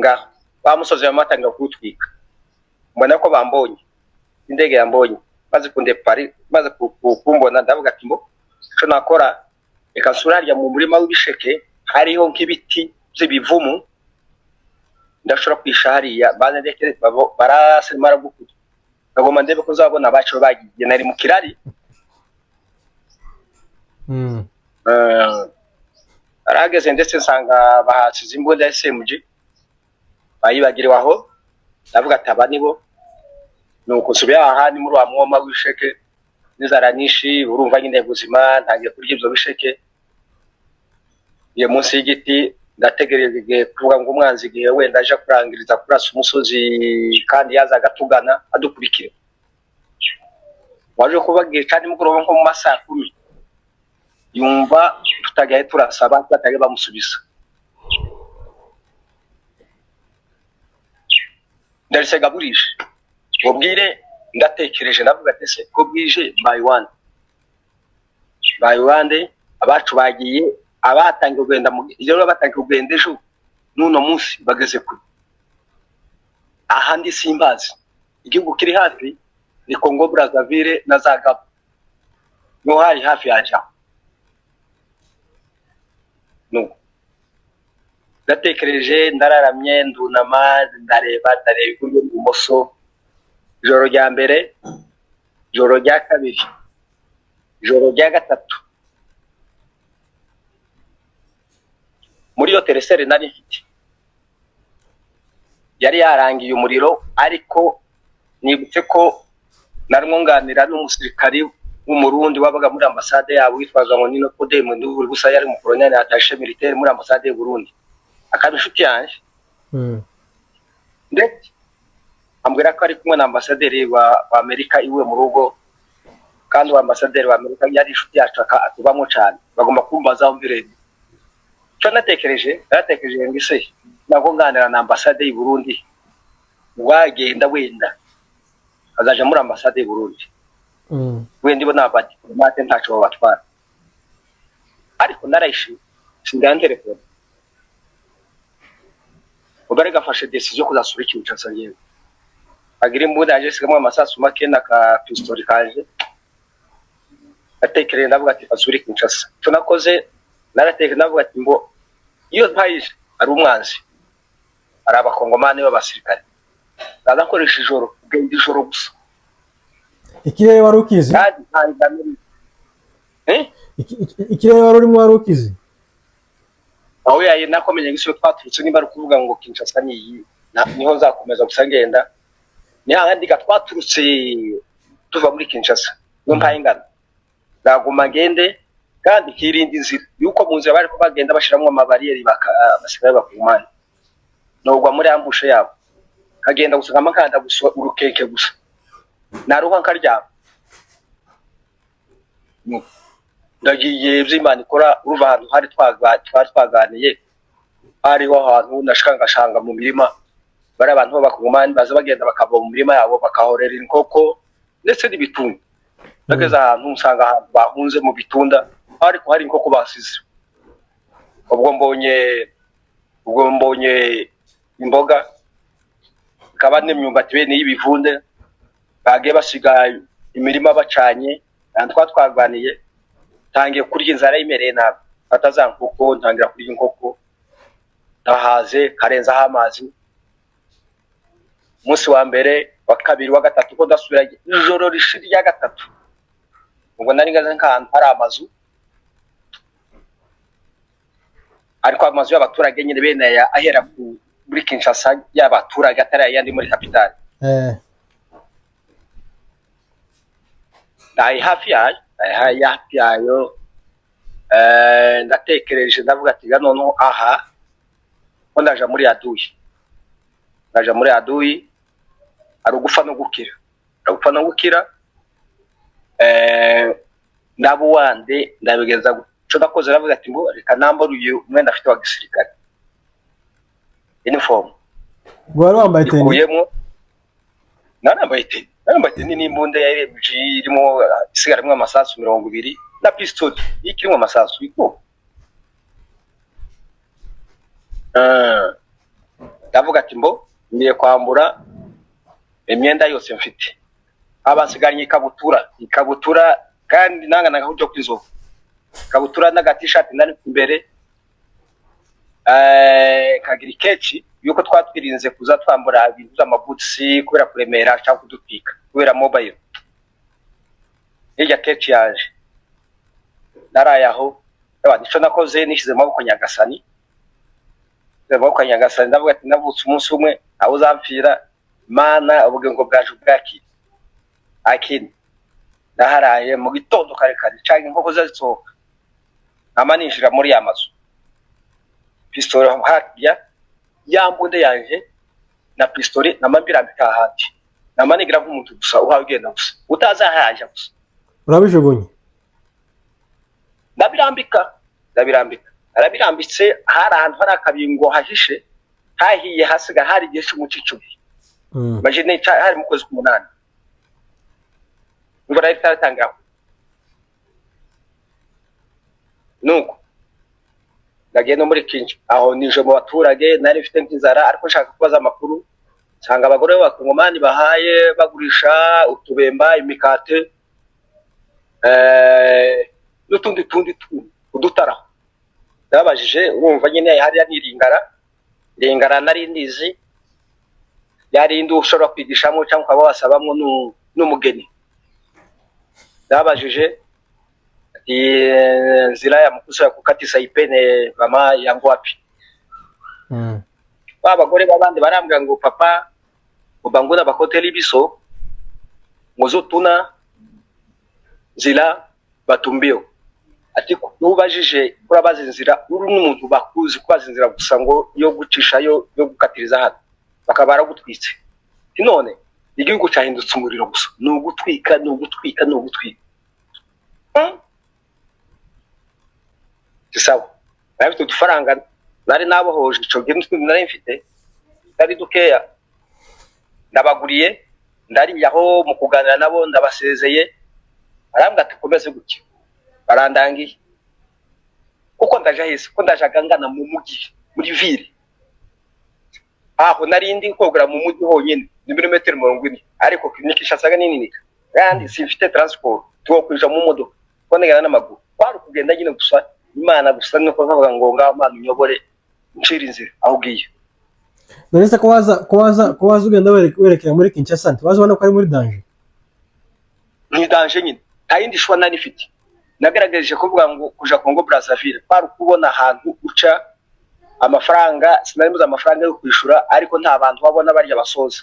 ngaho bamusoze bamatangira kutwika mbona ko bambonye indege yambonye maze kunde Paris maze kumbona ndavuga ati mbo cyo nakora reka surarya mu murima w'ibisheke hariho nk'ibiti by'ibivumu ndashobora kwishariya baze ndekere babo barasemara gukuta ngoma ndebe ko zabona bacu bagiye nari mu kirari arageze ndetse nsanga bahasize imbunda ya SMG bayibagiriwe aho ndavuga ati aba nibo nuko subiya ahandi muri wa mwoma w'isheke nizara nishi urumva nyine buzima ntangiye kurya ibyo bisheke ye munsi y'igiti ndategereje kuvuga ngo umwanzi gihe wenda aje kurangiriza kurasa umusozi kandi yaza gatugana adukurikira waje kubagiye kandi mugoroba nko mu masaha 10 yumva tutagaye turasaba batage bamusubiza ndarise gaburisha ubwire ndatekereje navuga ati se ko bwije by one abacu bagiye abatangiye kugenda mu ijoro batangiye kugenda ejo nuno munsi bageze kuri ahandi simbazi igihugu kiri hafi ni Congo Brazzaville na za Gabon, niho hari hafi yaje aho. Nuko ndatekereje, ndararamye, ndunama, ndareba iburyo n'ibumoso, ijoro rya mbere, ijoro rya kabiri, ijoro rya gatatu. Muri iyo teresere nari mfite yari yarangiye umuriro, ariko nibutse ko narumwunganira n'umusirikari w'umurundi wabaga muri ambasade yabo witwaza ngo Nino Kodemu, nduburi gusa yari mu colonel attaché militaire muri ambasade y'u Burundi, akaba inshuti yanjye. Ndetse ambwira ko ari kumwe na ambasaderi wa Amerika iwe mu rugo, kandi wa ambasaderi wa Amerika yari inshuti yacu atubamo cyane, bagomba kumbaza aho mbirebe. Cyo natekereje ngo ise nako nganira na ambasade y'u Burundi, wagenda wenda azaje muri ambasade y'u Burundi, wenda ibo n'abadiplomate ntaco babatwara. Ariko narayishi singana telefone, ubare gafashe decision kuzasura Kinshasa yewe, agira imbunda yaje sigamwe amasasu make na ka pistol kaje, atekereye ndavuga ati fasura Kinshasa. Cyo nakoze naratekereza ndavuga ati mbo iyo ntayije ari umwanzi, ari abakongomani b'abasirikare, ndazakoresha ijoro, ubwenge ijoro gusa. Ikirere wari ukizi? Ikirere wari urimo wari ukizi? Aho yaye nakomenye ngisiyo twaturutse, niba ari kuvuga ngo Kinshasa niyi niho nzakomeza gusa ngenda, ni hahandi twaturutse tuva muri Kinshasa, no mpayingana ndaguma ngende, kandi hirindi nzira yuko mu nzira bari ko bagenda bashiramo amabariyeri basigara bakumana, nogwa muri ambushe yabo, kagenda gusa amakanda gusa urukeke gusa, naruha nkaryama. Ndagiye by'Imana ikora, uruva ahantu hari twaganiye, hariho ahantu nashikangashanga mu mirima, bari abantu b'abakongomani baza bagenda bakava mu mirima yabo bakahorera inkoko ndetse n'ibitunga. Bageze ahantu usanga ahantu bahunze mu bitunda, ariko hari inkoko basize. Ubwo mbonye imboga, kaba n'imyumbati bene y'ibivunde, bagiye basiga imirima bacanye, kandi twaganiye, tangiye kurya inzara imereye nabi, fata nkoko ntangira kurya inkoko, ndahaze karenzaho amazi. Umunsi wa mbere, wa kabiri, wa gatatu, ko ndasubira ijoro rishira rya gatatu, ubwo nari ngaze nk'ahantu hari amazu, ariko amazu y'abaturage nyine bene ahera muri Kinshasa y'abaturage atari ayandi muri kapitali. Ndayi hafi yayo, ndatekereje ndavuga ati noneho aha ko ndaja muri aduyi, ari ugupfa no gukira, ndabo wande ndabigeza cyo nakoze, ndavuga ati ngo reka nambara uyu mwenda afite wa gisirikare, uniform. Gwari wambaye teni? Nambaye teni n'imbunda ya RMG irimo isigaramwe amasasu 20 na pistol ikirimo amasasu iko. Ndavuga ati mbo ngiye kwambura imyenda yose mfite, abansiganye ikabutura kandi nangana gahujo kwizo, ikabutura na t-shirt ndani imbere, kagira ikeci yuko twatwirinze kuza twambura ibintu by'amabutsi kubera kuremera cyangwa kudupika kubera mobile. Ijya keci yaje narayaho, nico nakoze nishize maboko Nyagasani, ndavuga ati navutse umunsi umwe aho uzampfira Mana, ubugengo bwaje bwaki akini. Ndaharaye mu gitondo kare cyangwa inkoko zazisohoka, amanishira muri yamazu, pistole hakurya yambunde yanje na pistole namambirambika hati, namanigira nk'umuntu gusa uhagenda gusa utazahaje gusa. Urabijugunye? Ndabirambika arabirambitse, hari ahantu hari akabingo hahishe, hahiye hasiga hari igihe cy'umucicumi. Imagine hari mu kwezi k'umunani, ngo rari taratanga nuko ndagiye no muri Kinshasa, aho nije mu baturage nari mfite nk'inzara, ariko nshaka kubaza amakuru nsanga abagore b'abakongomani bahaye bagurisha utubemba, imikate, n'utundi udutara. Ndabajije urumva nyine hariya niringara nari ndizi yari indi ushobora kwigishamo cyangwa ukaba wasabamo n'umugeni. Ndabajije ati nzira ya mkuso ya kukatisa ipene mama yangu wapi? Abagore babandi barambwira ngo papa ubanguna bakoteli biso muzotuna nzira batumbio. Ati nubajije kurabaza inzira uri n'umuntu bakuzi kwaza inzira gusa ngo yo gucishayo yo gukatiriza hano bakabara gutwitse. None igihugu cyahindutse umuriro gusa n'ugutwika. Sawa bafite udufaranga nari nabohoje ico gihe nari mfite tari dukeya, ndabaguriye ndariyaho mu kuganira nabo ndabasezeye. Arambwa ati komeze gutya, barandangiye kuko ndaje hese ko ndajaga ngana mu mugi muri ville aho nari ndi kogura mu mugi honyine ni milimetero 40, ariko kliniki shasaga nini kandi simfite transport tuwo kwija mu modoka ko ndagana n'amaguru kwari kugenda nyine gusa Imana gusa nuko nkavuga ngo ngaho Imana unyobore ncira inzira aho ugiye. Nonese ko waza ugenda werekera muri Kinshasa nti wazibona ko ari muri danger? Ni danger nyine tayindi shwa nari mfite. Nagaragaje kuvuga ngo kuja Congo Brazzaville kwari kubona ahantu uca amafaranga, sinari muza amafaranga yo kwishura, ariko nta bantu babona barya basoza.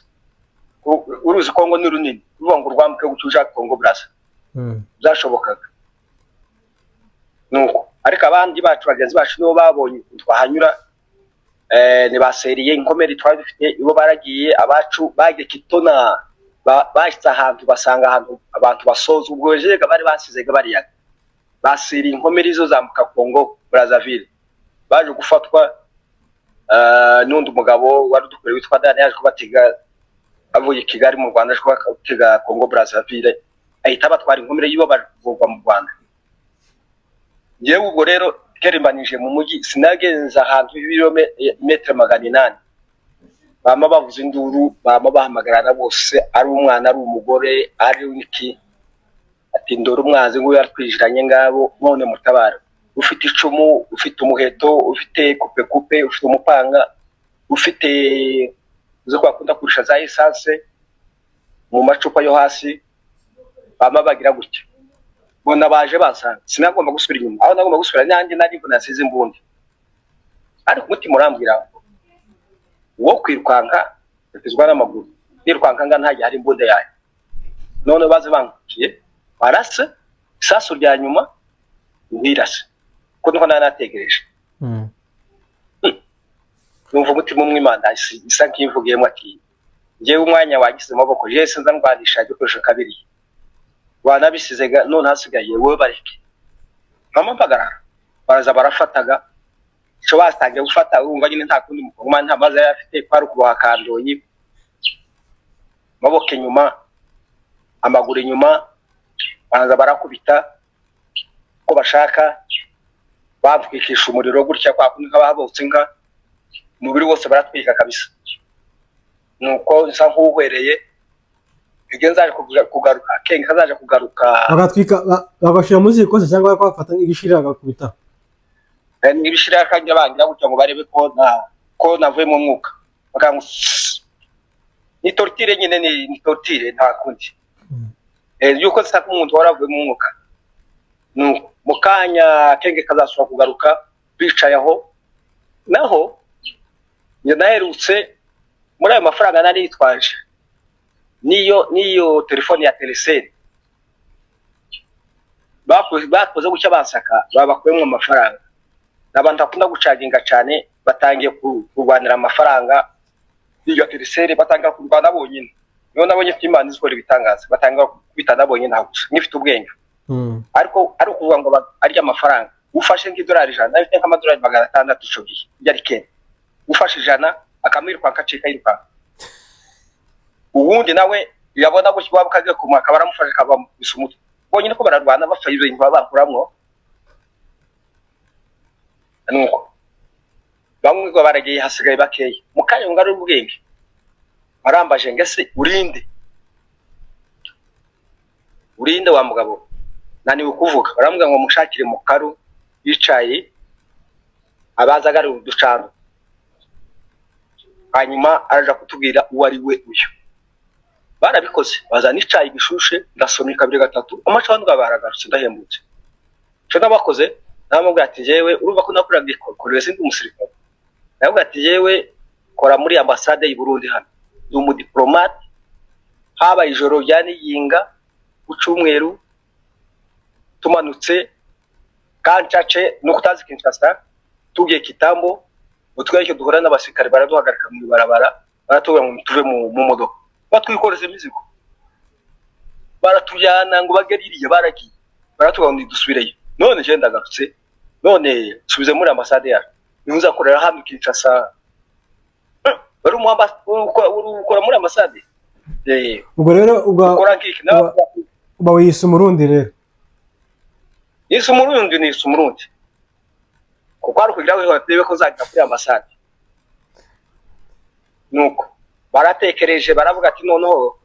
Uruzi Congo ni runini uvuga ngo rwambuke gucuja Congo Brazza byashobokaga nuko. Ariko abandi bacu bagenzi bacu nibo babonye twahanyura ni baseriye inkomeri twari dufite ibo baragiye abacu bagiye Kitona bahita ahantu basanga ahantu abantu basoza ubwo jega bari basizega bariyaga basiriye inkomeri zo zambuka Congo Brazzaville baje gufatwa n'undi mugabo wari dukoreye witwa Dani yaje kubatiga avuye Kigali mu Rwanda aje kubatiga Congo Brazzaville ahita batwara inkomeri yibo bavugwa mu Rwanda. Yewe ubwo rero kerimbanije mu mugi sinagenza ahantu ibirometero 800 bama bavuze induru bama bahamagarana bose ari umwana ari umugore ari wiki ati ndora umwanzi ngo yartwijiranye ngabo none mutabara ufite icumu ufite umuheto ufite kupe ufite umupanga ufite zo kwakunda kurisha za essence mu macupa yo hasi bama bagira gutya bona baje basanga sinagomba gusubira inyuma aho nagomba gusubira nyange nari nasize imbundi ariko umutima urambwira wo kwirukanga bitizwa n'amaguru nirukanga nga ntajya hari imbunda yayo none baze bangukiye barase isasu rya nyuma ntirase ko niko nanategereje numva umutima umwimana isa nk'imvugiyemo ati ngewe umwanya wagize amaboko Yesu nza ndwanisha igikoresho kabiri wanabisizega none hasigaye wowe bareke nkamumpagarara baraza barafataga cyo bastangiye gufata urumva nyine nta kundi mukoma nta maze yafite kwari kuboha kandonyi maboko nyuma amaguru nyuma baraza barakubita ko bashaka bavukisha umuriro gutya kwa kundi nk'ababotse nka umubiri wose baratwika kabisa nuko nsa nk'uhwereye igenzaje kugaruka kenga kazaje kugaruka bagatwika bagashira muzi kose cyangwa kwafata igishirira gakubita n'ibishirira kanje bangira gutya ngo barebe ko navuye mu mwuka bakangu ni tortire nyine ni tortire nta kundi yuko saka umuntu waravuye mu mwuka mukanya kenge kazasura kugaruka bicaye aho naho naherutse muri ayo mafaranga nari yitwaje niyo telefone ya Telecel bakoze gucya basaka babakuyemo amafaranga n'abantu akunda gucaginga cyane batangiye kurwanira amafaranga iyo Telecel batanga kurwana bonyine niyo nabonye Imana izikora ibitangaza batanga kubitana bonyine ntabwo nifite ubwenge ariko kuvuga ngo arya amafaranga ufashe nk'idolari 100 nafite nk'amadolari 600 ico gihe byari kene ufashe 100 akamwiruka akacika yiruka ubundi nawe yabona ko kibaba kage kumaka baramufasha kaba bisumutu bonyine ko bararwana bapfa ibintu babakuramwo nuko bamwe ngo baragiye hasigaye bakeye mukanye ngari ubwenge arambaje ngese urinde wa mugabo naniwe kuvuga. Barambwira ngo mushakire mu karu yicaye abaza gari uducano, hanyuma araja kutubwira uwo ari we uyu. Barabikoze bazana icayi gishushe ndasomye kabiri gatatu amacandwa baragarutse ndahembutse. Cyo nabakoze namubwira ati jewe urumva ko nakora gikorwe sindi umusirikare. Nabwo ati jewe kora muri ambassade y'u Burundi hano. Ndi umudiplomate haba ijoro ryani yinga ucumweru tumanutse kancace no kutazi Kinshasa tugiye Kitambo utwereke duhura n'abasirikare baraduhagarika mu barabara baratubwira ngo tuve mu modoka batwikoreze imizigo baratujyana ngo bageririye baragiye baratubwira ngo dusubireyo. None je ndagarutse none subize muri ambassade yacu nimuza korera hano Kinshasa bari mu ukora muri ambassade. Ubwo rero uba wiyise umurundi rero? Yise umurundi kuko ari kugira ngo batebe ko zagira kuri ambassade. Nuko baratekereje baravuga ati noneho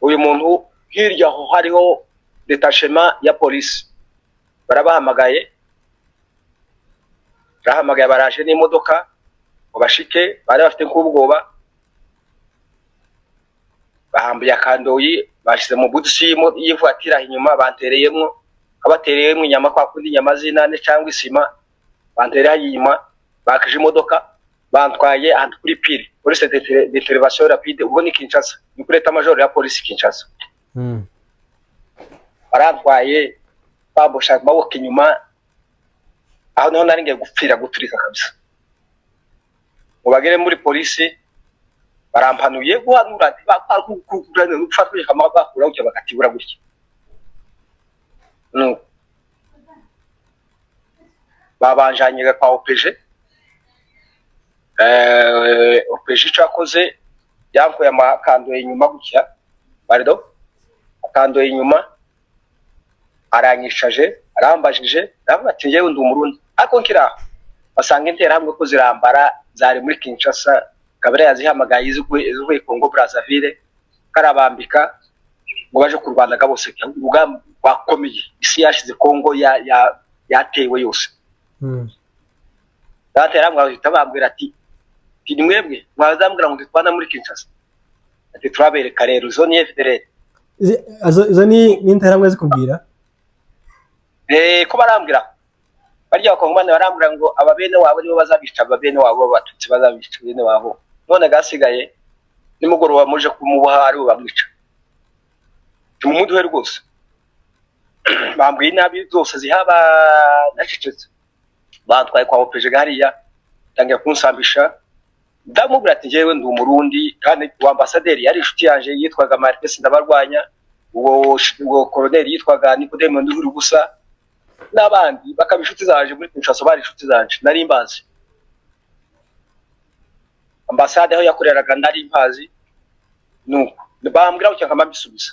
uyu muntu hirya aho hariho detachement ya police, barabahamagaye baraje n'imodoka ubashike bari bafite nk'ubwoba, bahambiye akandoyi bashize mu budusi yivuatira inyuma bantereyemo abatereyemo inyama kwa kundi inyama zinane cyangwa isima bantereye inyuma bakije imodoka bantwaye ahantu kuri pile police d'intervention rapide ubwo ni Kinshasa ni kuri eta major ya police Kinshasa. Barantwaye babosha maboko inyuma aho naho nari ngiye gupfira guturika kabisa. Mubagere muri police barampanuye guhanura bakugurana n'ufatwe kamaba bakura ucyo bakatibura gutya. No babanjanye kwa OPG OPG cyakoze yankuye amakando inyuma gutya barido akando inyuma aranyishaje arambajije ndavuga ati yewe ndi umurundi ariko nkira basanga intera hamwe ko zirambara zari muri Kinshasa kabere yazihamagaye izuvuye Congo Brazzaville karabambika ngo baje kurwanaga bose ubwa bakomeye isi yashize Congo yatewe yose. Datera mwahita bambwira ati ni mwebwe mwazambwira ngo twana muri Kinshasa ati turabereka rero zone FDR izo ni interamwe zikubwira ko barambwira barya bakongomane barambwira ngo ababene wabo nibo bazabica ababene wabo batutsi bazabica bene wabo none gasigaye nimugoroba muje kumubaha ari bamwica tumuduhe rwose. Bambwiye nabi zose zihaba nacicetse batwaye kwa OPG hariya tangiye kunsambisha ndamubwira ati jewe ndi umurundi kandi wa ambassadeur yari inshuti yanje yitwaga Marques ndabarwanya uwo colonel yitwaga Nikodemo Ndihuru gusa n'abandi bakabishuti zaje muri Kinshasa bari inshuti zanje nari mbazi. Ambassade aho yakoreraga nari mbazi nuko bambwira ucyo nkamabisubiza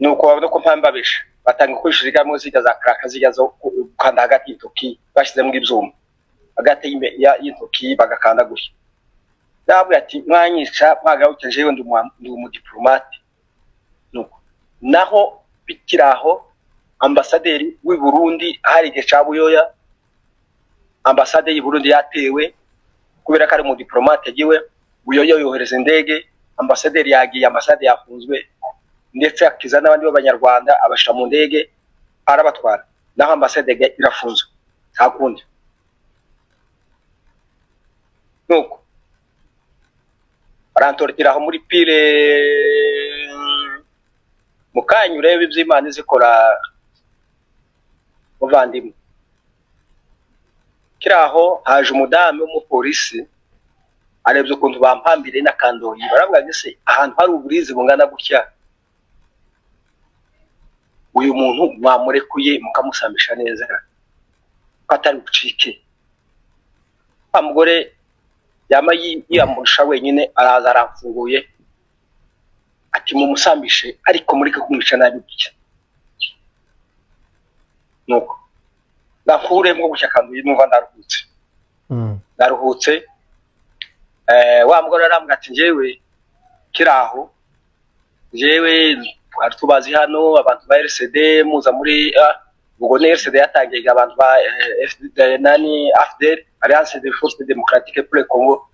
nuko babona ko mpambabesha batanga kwishirika mu zija za kraka zijya zo kanda hagati y'intoki bashize mu ibyuma hagati y'intoki bagakanda gushya. Ndabwo ati mwanyica mwagaruke jewe ndi umudiplomate nuko naho bikiraho ambassadeur w'i Burundi hari gecabuyoya ambassade y'u Burundi yatewe kubera ko ari umudiplomate giwe buyoyo yohereza indege ambassadeur yagiye ambassade yafunzwe ndetse akiza n'abandi b'abanyarwanda abashira mu ndege arabatwara naho ambassade irafunzwe ntakundi. Nuko barantortira aho muri pile mukanya urebe iby'Imana zikora muvandimwe. Kiraho haje umudamu w'umupolisi arebye ukuntu bampambire n'akandoyi baravuga ngo se ahantu hari uburizi bungana gutya uyu muntu mwamurekuye mukamusambisha neza atari bucike. Amugore yama yamusha wenyine araza aramfunguye ati mumusambishe ariko muri kumwica nabi gutya. Nuko nakure mwo gutya kanduye numva ndaruhutse ndaruhutse wa mugore arambwira ati njyewe kiraho njyewe twari tubazi hano abantu ba RCD muza muri ubwo ni RCD yatangiye abantu ba nani AFDEL Alliance des Forces Démocratiques pour le Congo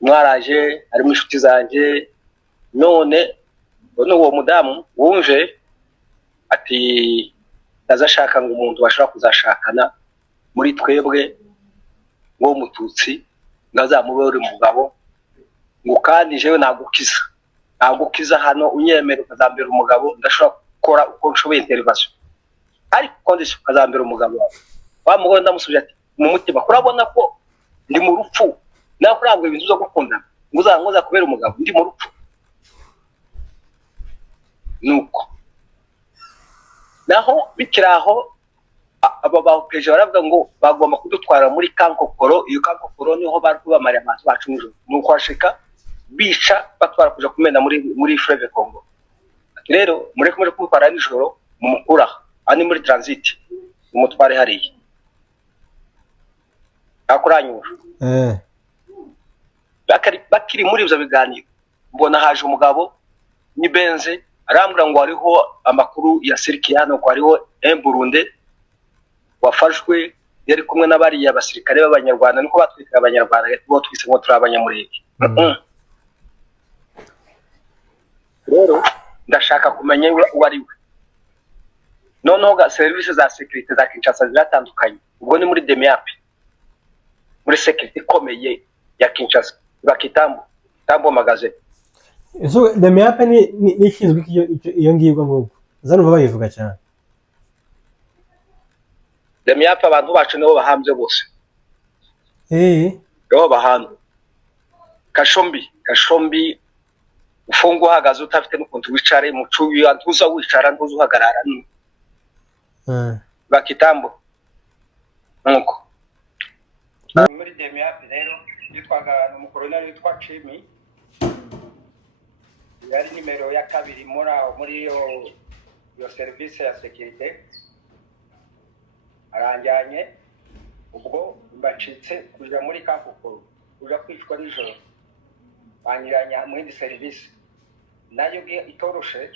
mwaraje harimo inshuti zanjye none uwo mudamu wumve ati ndazashaka ngo umuntu bashaka kuzashakana muri twebwe ngo mututsi ngazamube uri mugabo ngo kandi jewe nagukiza hano unyemera ukazambera umugabo ndashobora gukora uko nshoboye intervention ariko condition ukazambera umugabo wa mugore ndamusubije ati mu mutima kurabona ko ndi mu rupfu naho kurambwe ibintu zo gukundana nguzangoza kubera umugabo ndi mu rupfu nuko naho bikiraho aba bapeje baravuga ngo bagomba kudutwara muri Kankokoro iyo Kankokoro niho bari kubamara abantu bacu nijoro nuko ashika bica batwara kuja kumena muri Fleuve Congo rero mureke muri kumutwara nijoro mumukura ani muri transit umutware hariya akuranyura bakiri muri ibyo biganiro mbona haje umugabo ni Benze arambura ngo hariho amakuru ya Sirikiyano ko hariho Burundi wafashwe yari kumwe n'abari abasirikare b'abanyarwanda niko batwika abanyarwanda bo twise ngo turi abanyamurenge rero ndashaka kumenya wari we noneho ga service za security za Kinshasa ziratandukanye ubwo ni muri Demiapi muri security ikomeye ya Kinshasa bakitambo tambo magazine so Demiapi ni ishinzwe iyo ngirwa ngo zanuva bayivuga cyane Demiapi abantu bacu nibo bahambye bose nibo bahambye Kashombi ufungu uhagaze utafite n'ukuntu wicare mu cubi antuza wicara ntuza uhagarara bakitambo nuko muri Demiapi rero yitwaga umukoloneli witwa Chimi yari nimero ya kabiri muri iyo service ya security aranjyanye ubwo mbacitse kuja muri Kankokoro kuja kwicwa nijoro banyiranya mu yindi service nayo itoroshe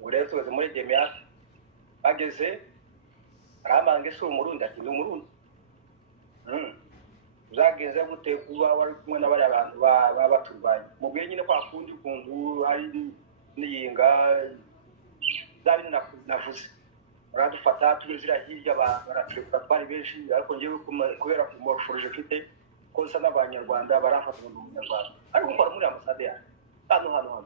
uretse tuze muri Demiapi bageze aramange se umurundi ati ni umurundi uzageze gute kuba wari kumwe n'abari abantu baturwanya mubwiye nyine kwa kundi kundu hari niyinga zari navuze baradufata tugezira hirya baratwika twari benshi ariko ngewe kubera ku morphology mfite ko nsa n'abanyarwanda barafata mu Rwanda ariko nkora muri ambasade ya hano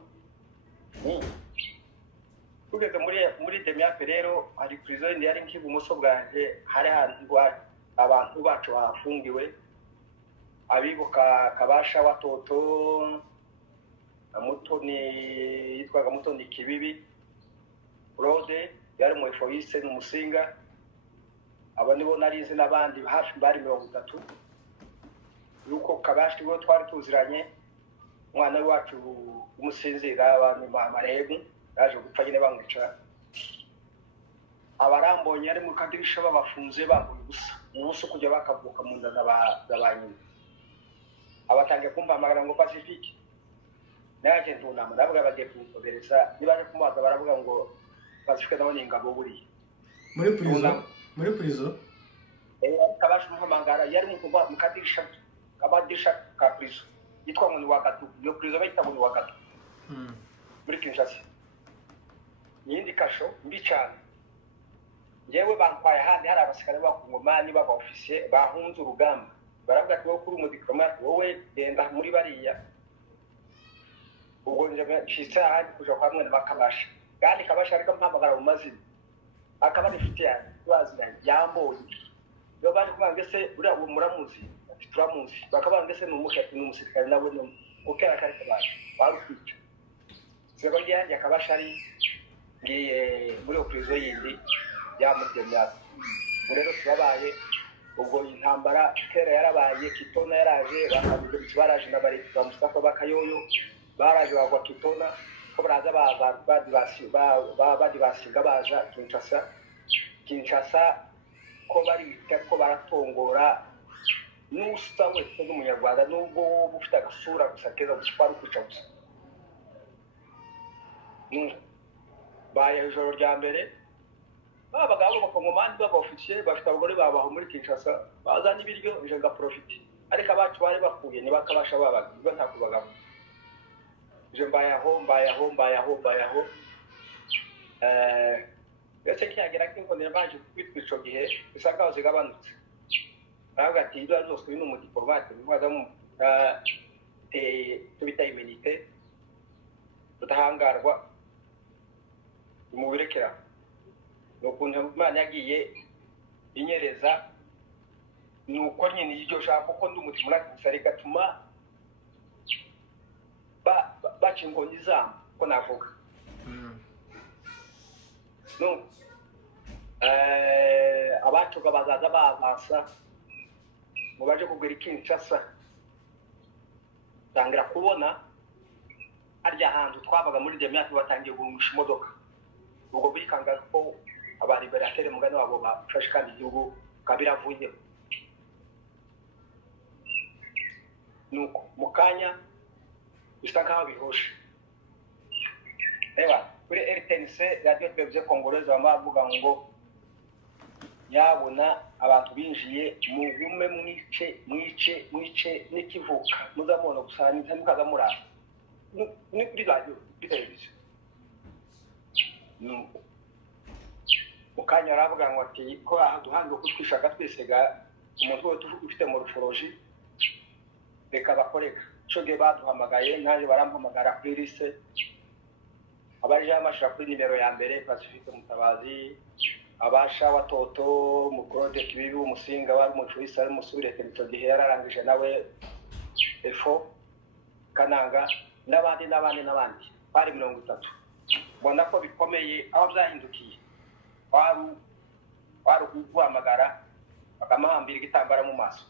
tugeze muri Demiapi rero hari prison yari nk'ibumoso bwanjye hari hantu abantu bacu bafungiwe abibuka Kabasha watoto Mutoni yitwaga Mutoni Kibibi Rode yari mu Efoise n'umusinga aba nibo narize n'abandi hafi bari 30 yuko Kabashi bo twari tuziranye mwana wacu umusinzira abantu marehemu yaje gupfa nyine bamwica abarambonye ari mu kadirisha babafunze bambuye ubusa kujya bakavuka mu ndana zabanyine abatangiye kumpamagara ngo Pacifique naje ndunama ndavuga bagiye kunsobereza nibaje kumubaza baravuga ngo Pacifique nawe ni ingabo buri muri prison Kabashi muhamagara yari mu kadirisha kabadisha ka prison yitwa ngo ni wakatu yo prison bayita ngo ni wakatu muri Kinshasa yindi kasho mbi cyane yewe bankwaye handi hari abasikare bakungomani baba officier bahunze urugamba baravuga ati wowe kuri umudiplomate wowe genda muri bariya ubwo nje nshitse ahandi kuja kwa mwene Kabashi kandi Kabashi ariko mpamagara mu mazina akaba nifite yani baziranye yamboye yo bari kumanga se uriya muramuzi turamuzi bakabanga se n'umusirikare nawe no ukera kare Kabashi barukwica zego ryanje Kabashi ari ngiye muri prison yindi yamudemya rero turabaye ubwo intambara kera yarabaye Kitona yaraje bakabije baraje n'abari ba Mustafa Bakayoyo baraje bagwa Kitona ko baraza badibasiga baja Kinshasa ko bari ko baratongora n'usa wese n'umunyarwanda nubwo wowe ufite agasura gusa keza gusa kwari kwica gusa baye ijoro rya mbere abagabo bakongomani b'abofisiye bafite abagore babaho muri Kinshasa bazana ibiryo nje ngaprofite ariko abacu bari bakuye ntibakabasha babaga ntakubagamo je mbayaho ese kiyagera kinkone baje kwitwico gihe isanga zigabanutse ati ibyo zose bino mu diplomate mwazamu tubita immunité tutahangarwa umubirekera nukuntu Imana yagiye inyereza nuko nyine iryo shaka ko ndi umutima urakisari gatuma bacingoni zamu ko navuga no abacu bazaza babasa ngo baje kugura Kinshasa tangira kubona arya hantu twabaga muri demyati batangiye gumusha imodoka ubwo bikanga ko abaliberateri mugani wabo bafashe kandi igihugu kabiravuye nuko mukanya bisa nkaho bihoshe kuri RTNC radio televiziyo kongoleze bamavuga ngo yabona abantu binjiye mu gume mwice n'ikivuka muzamona gusanyiza mukaza murara ni radio televiziyo mukanya aravuga ngo ati ko duhangiye kutwishaka twesega umuntu wese ufite mu ruforoji reka bakoreka coge baduhamagaye naje barampamagara kuri liste abaje amashira kuri nimero ya mbere Pacifique Mutabazi abasha watoto mukorode kibibi umusinga wari umucuisa ari musubire terito gihe yararangije nawe efo kananga n'abandi bari 30 mbona ko bikomeye aho byahindukiye waru kuguhamagara bakamahambira igitambara mu maso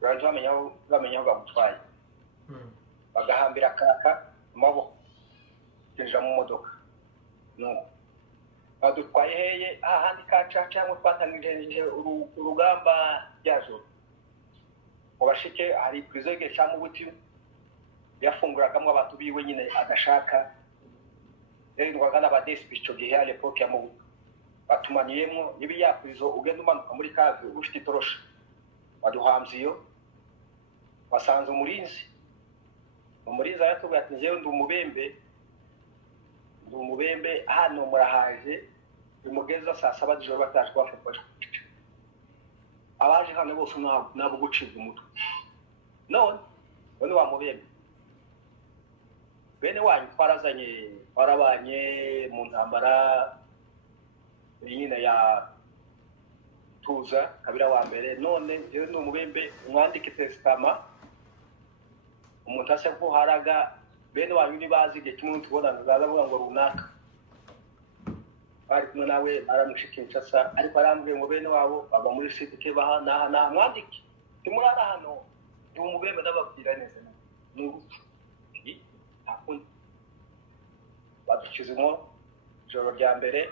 uraje bamenya aho bamutwaye bagahambira kaka mabo kinjira mu modoka no badutwaye heye ahandi kaca cyangwa twatangije urugamba ryazo ubashike hari prisonnier cyangwa ubuti yafunguragamo abantu biwe nyine agashaka rero ngwagana badesipicho gihe ale poke mu batumaniyemo nibi yakwizo ugenda umanuka muri kazi ufite itorosha baduhamziyo basanze umurinzi yatubwiye ati njewe ndi umubembe hano murahaje bimugeza saa 7 z'ijoro bataje kwafasha abaje hano bose nabo guciza umutwe none wa mubembe bene wanyu twarabanye mu ntambara nyine ya tuza kabira wa mbere none jewe ndi umubembe umwandike testament umuntu ase ko haraga bene wanyu ni bazige kimwe tubona zazavuga ngo runaka bari kumwe nawe aramushikinsha ariko arambwiye ngo bene wabo baba muri sitike baha na mwandike timurara hano ndi umubembe ndababwira neza n'urupfu akundi badushizemo joro rya mbere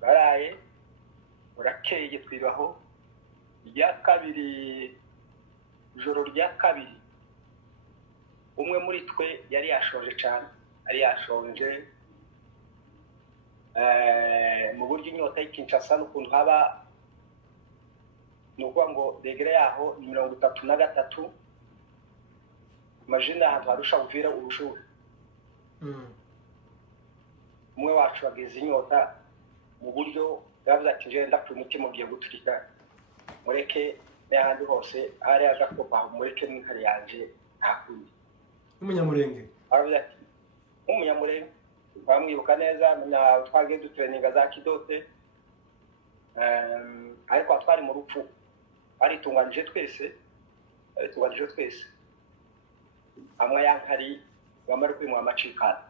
baraye urakeye twibaho rya kabiri joro rya kabiri umwe muri twe yari yashonje cyane mu buryo inyota y'Kinshasa n'ukuntu haba nuko ngo degre yaho ni 33 majina ahantu harusha Uvira urushuhe umwe wacu ageze inyota mu buryo yavuze ati je ndapfuye umutima ugiye guturika mureke n'ahandi hose ari agakopa mureke n'inkari yanje ntakundi umunyamurenge aravuze ati umunyamurenge bamwibuka neza na twagiye dutraininga za kidote ariko twari mu rupfu aritunganije twese amwe yankari bamara kwimwa amacikana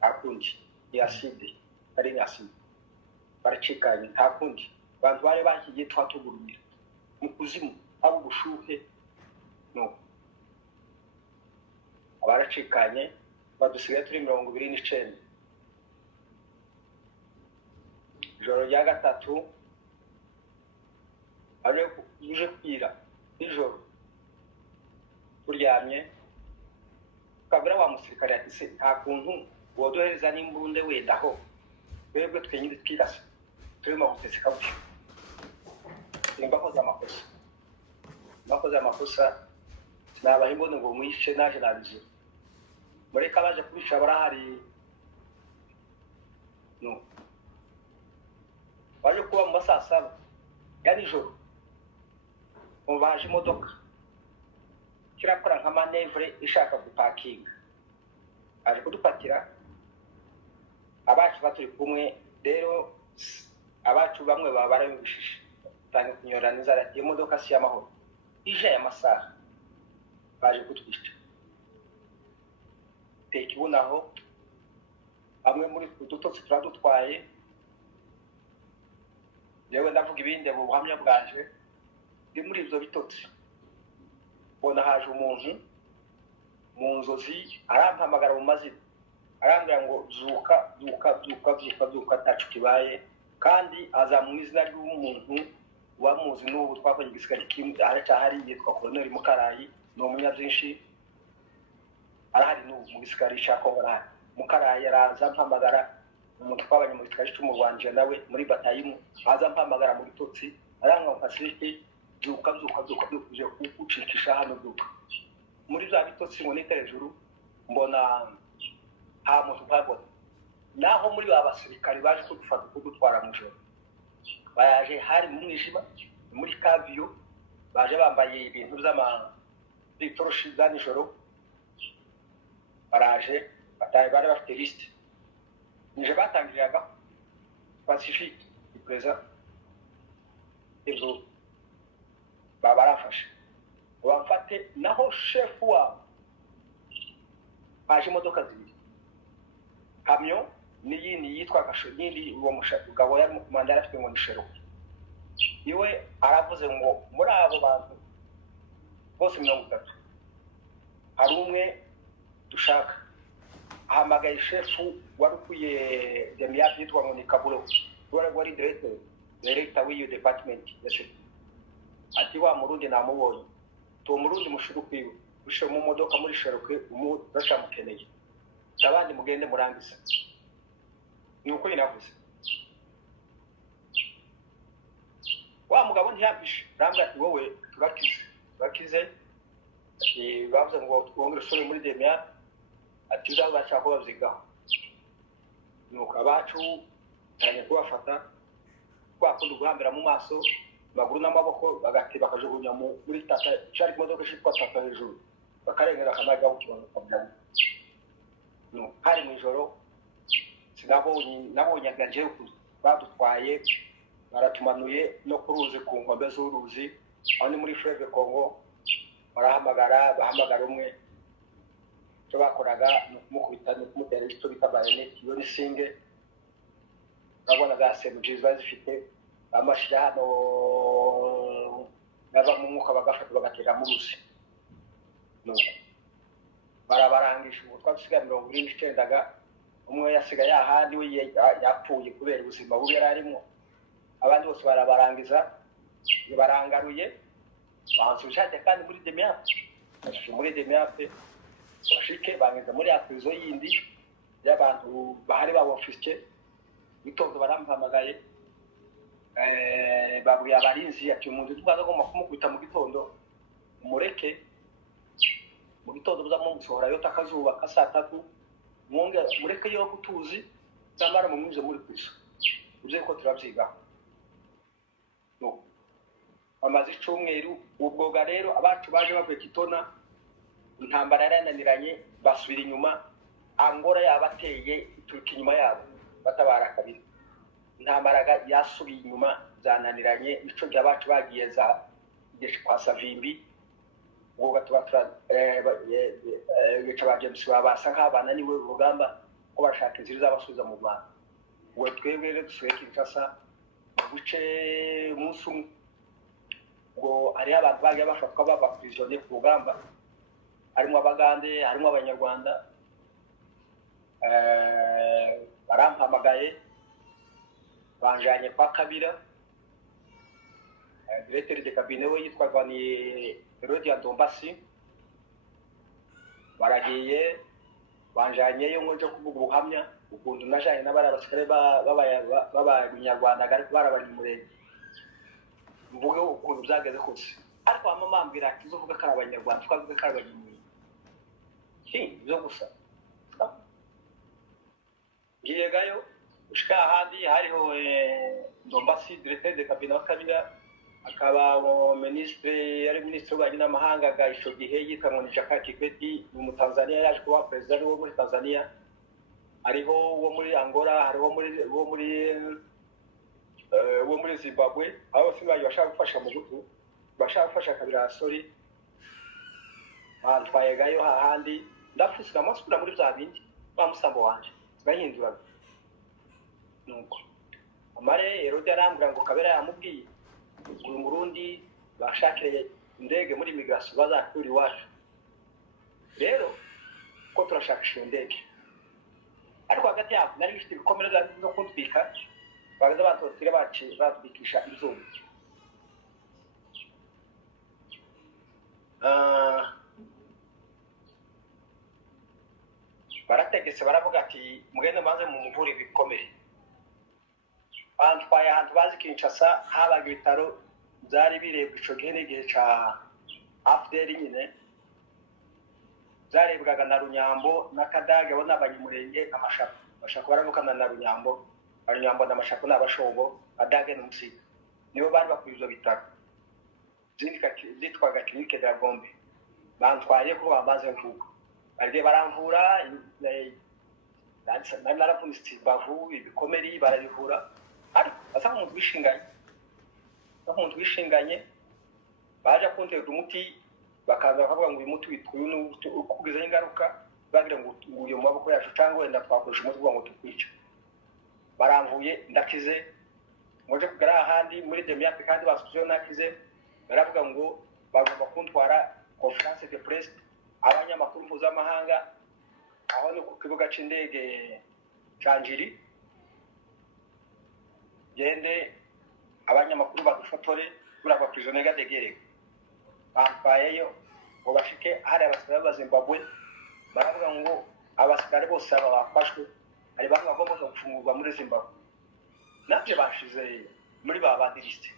akundi yaside ari yaside baracikanye ntakundi bantu bari bakiye twatugurumira mu kuzimu abo bushuhe no abaracikanye badusigaye turi 29 joro rya gatatu aje uje kwira nijoro turyamye kabira wa musirikare ati se nta kuntu wodohereza n'imbunde wendaho twebwe twenyine twirasa turimo guteseka gutyo nimbakoze amakosa nabaha imbone ngo mwishe naje nabije mureka baje kubisha barahari no baje kuba mu masaha 7 ya nijoro baje imodoka kirakora nka manevre ishaka gupakinga aje kudupatira abacu baturi kumwe rero abacu bamwe baba barabishije tange kunyorana inzara imodoka si y'amahoro ije y'amasaha baje kutwisha tekibunaho amwe muri udutotsi turadutwaye yewe ndavuga ibindi mu buhamya bwaje ndi muri ivyo bitotsi bona haje umuntu mu nzozi arampamagara mu mazina arambwira ngo zuka tacu kibaye kandi aza mu izina ry'umuntu wamuzi n'ubu twakonye igisigari kimwe aracyahari yitwa Colonel Mukarayi no munyabyinshi arahari n'ubu mu gisigari cya Kongo Mukarayi araza mpamagara umuntu twabanye mu gisigari cyo mu Rwanda nawe muri batayimu aza mpamagara mu bitotsi aranga Pacifique zuka kuje kucikisha hano duka muri za bitotsi ngo nitere hejuru mbona ha muntu babona naho muri abasirikari baje kudufata kudutwara mu joro bayaje hari mu mwijima muri kaviyo baje bambaye ibintu by'ama bitoroshi za nijoro baraje bari bafite liste nije batangiraga Pacifique ipreza ejo babarafashe bamfate naho chef wa baje imodoka zibiri kamyo n'iyindi yitwa Gashonyindi uwo mushakugabo yari mu kumanda afite ngo nishero iwe aravuze ngo muri abo bantu bose 30 hari umwe dushaka ahamagaye chefu warukuye demia yitwa ngo ni Kabulo wari director w'iyo department yashe ati wa murundi namubonye to murundi mushudu kwiwe ushe mu modoka muri sheroke rashamukeneye abandi mugende murangise nuko inavuze wa mugabo ntiyabishe rambwa ati wowe turakize bavuze ngo twongere sore muri demia ati uzabashaka ko babyigaho nuko abacu cyane kubafata kwakundi guhambira mu maso maguru n'amaboko bagati bakajugunya muri tata cyari imodoka shitwa tata hejuru bakarengera kamaga ukibona kabya no hari mu ijoro nabonye aganje badutwaye baratumanuye no kuruzi ku nkombe z'uruzi aho ni muri Fleuve Congo bahamagara umwe cyo bakoraga mukubita kumutera icyo bitabaye iyo ni singe babona gasemuje bazifite amashira hano naba mu mwuka bagafata bagatera mu ruzi no barabarangisha ubwo twasiga 29 umwe yasiga yahandi we yapfuye kubera ubuzima bubi yararimo abandi bose barabarangiza barangaruye bansubije kandi muri demiape bashike bangiza muri akwizo yindi y'abantu bahari babo officier bitondo barampamagaye babuye abarinzi ati umuntu twaza ko kumukubita mu gitondo umureke mu gitondo buzamusohora yo takazuba ka 3 mwonge mureke yo gutuzi zamara mu mwize muri kwisa uze ko turabyiga no amazi cyumweru ubwoga rero abacu baje bavuye Kitona intambara yarananiranye basubira inyuma Angora yabateye ituruka inyuma yabo batabara kabiri intambaraga yasubiye inyuma zananiranye ico byabacu bagiye za kwa Savimbi ubwo gatubatura yecha James babasa nk'abana niwe urugamba ko bashaka inzira z'abasubiza mu Rwanda uwo twebwe rero dusuye Kinshasa guce musu ngo ari abantu bagiye bashaka baba prisonnier ku rugamba harimo abagande harimo abanyarwanda barampamagaye banjanye kwa Kabira directeur de cabinet we yitwaga ni Rodia Dombasi. Baragiye banjanyeyo ngo nje kuvuga ubuhamya ukuntu najanye n'abari abasikare b'abanyarwanda barabari murenge mvuge ukuntu byageze kose ariko mama ambwira ati uzovuga ko abanyarwanda twavuga ko abanyamurenge byo gusa ngiyegayo ushika ahandi hariho Dombasi directeur de cabinet wa Kabila akaba ministre yari ministre w'ububanyi n'amahanga gaisho gihe yikanwa ni Jakaya Kikwete mu Tanzania yaje kuba president wo muri Tanzania ariho wo muri Angola hariho wo muri Zimbabwe aho sibaye bashaka gufasha mu gutu bashaka gufasha Kabila sorry twayegayo hahandi ndafuse namusukura muri bya bindi bamusambo wanje bahindura nuko amare Herode arambwira ngo Kabila yamubwiye uyu Murundi bashakire indege muri migration bazakuri iwacu rero ko turashakisha indege ariko hagati yabo nari bifite ibikomere no kuntwika bagaza batotire batwikisha izuba barategetse baravuga ati mugende maze mu muvuri bikomeye antwaye ahantu bazi Kinshasa habaga ibitaro byari birebwa ico gihe n'igihe ca AFDL nyine byarebwaga na Runyambo na Kadage bo n'abanyamurenge amashaka bashaka baravukana na Runyambo n'amashaka n'abashobo Kadage n'umusiga nibo bari bakwizo bitaro zitwaga clinique de la Gombe bantwaye ko bamaze mvuga bari baramvura narafunitse bavu ibikomeri barabivura ariko asa nk'umuntu wishinganye baje kuntera umuti bakaza bakavuga ngo uyu muti witwa ukugizaho ingaruka bagira ngo uyu mu maboko yacu cyangwa wenda twakoresha umuti ngo tukwice baramvuye ndakize ngoje kugera ahandi muri Demiape kandi basubiyeyo nakize baravuga ngo bagomba kuntwara conference de presse abanyamakuru mpuzamahanga aho ni ku kibuga c'indege canjiri gende abanyamakuru badufotore buraba prisonnier gadegere bampayeyo ngo bashike hari abasikare b'Abazimbabwe baravuga ngo abasikare bose bafashwe ari bamwe bagomba gufungurwa muri Zimbabwe nabyo bashize muri babadiriste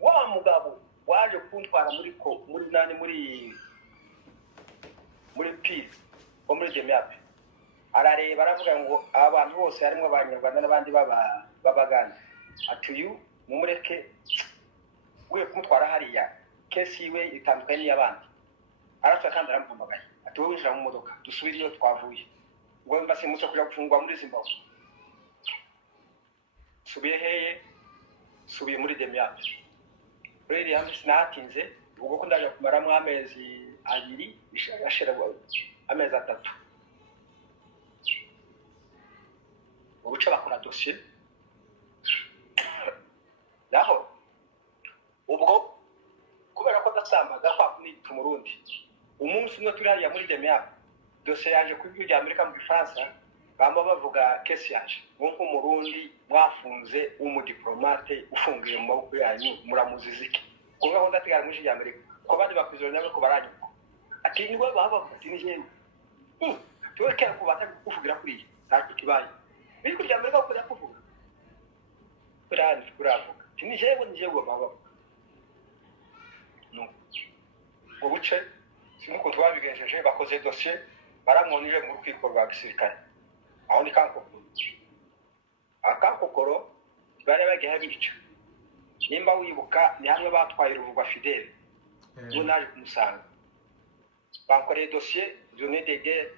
wa mugabo waje kuntwara muri nani muri peace ko muri Demiape arareba aravuga ngo abantu bose harimo abanyarwanda n'abandi babagana atuyu mumureke gwe kumutwara hariya kesi iwe itandukanye y'abandi arashaka kandi aramuhamagaye ati wowe winjira mu modoka dusubire iyo twavuye ngo mbase muso kuja gufungwa muri Zimbabwe subiye muri Demiape rero yamwe sinatinze ubwo ko ndaje kumaramo amezi 2 bishashira amezi 3 ubuca bakora dossier naho ubwo kubera ko dasambaga kwa ni tumurundi umunsi umwe turi hariya muri Demiape dossier yaje kuri Amerika mu Faransa bamba bavuga case yaje nko Murundi mwafunze umudiplomate ufungiye mu maboko yanyu muramuziziki kuba ho ndatigara muri Amerika ko bandi bakwizora nabo ko baranyuko ati ni baba bavuga ni jewe tuwe kera ko batakuvugira kuri ntacyo kibaye biko rya Amerika ko yakuvuga kurani kuravuga ni jewe baba no ubuce simuko twabigenjeje bakoze dossier baramwonije mu rukiko rwa gisirikare aho ni kankokoro akankokoro bari bagiye bica nimba wibuka ni hamwe batwaye uruvugwa Fidel yo naje kumusanga bankoreye dossier zone de guerre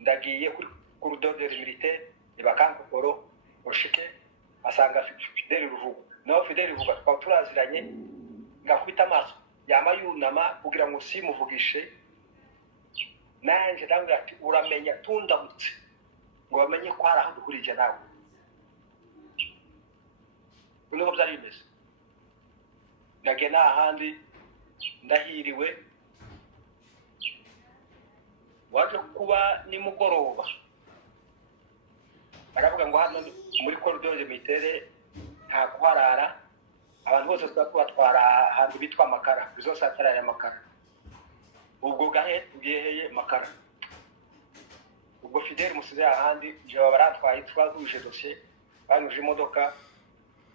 ndagiye kuri corridor militaire ni bakankokoro ushike asanga Fidel ruvuga no Fidel ruvuga kwa turaziranye ngakubita amaso yamayunama kugira ngo simuvugishe nanje ndanga ati uramenya tundamutse ngo bamenye ko hari aho dukurije nawe uno byari bimeze ndagena ahandi ndahiriwe waje kuba ni mugoroba baravuga ngo hano muri corridor militaire nta kuharara abantu bose tubatwara ahantu bitwa Makara izo satara ya Makara ubwo gahe tugeheye Makara ubwo Fidel musize ahandi je baratwaye twaguje dossier banyuje imodoka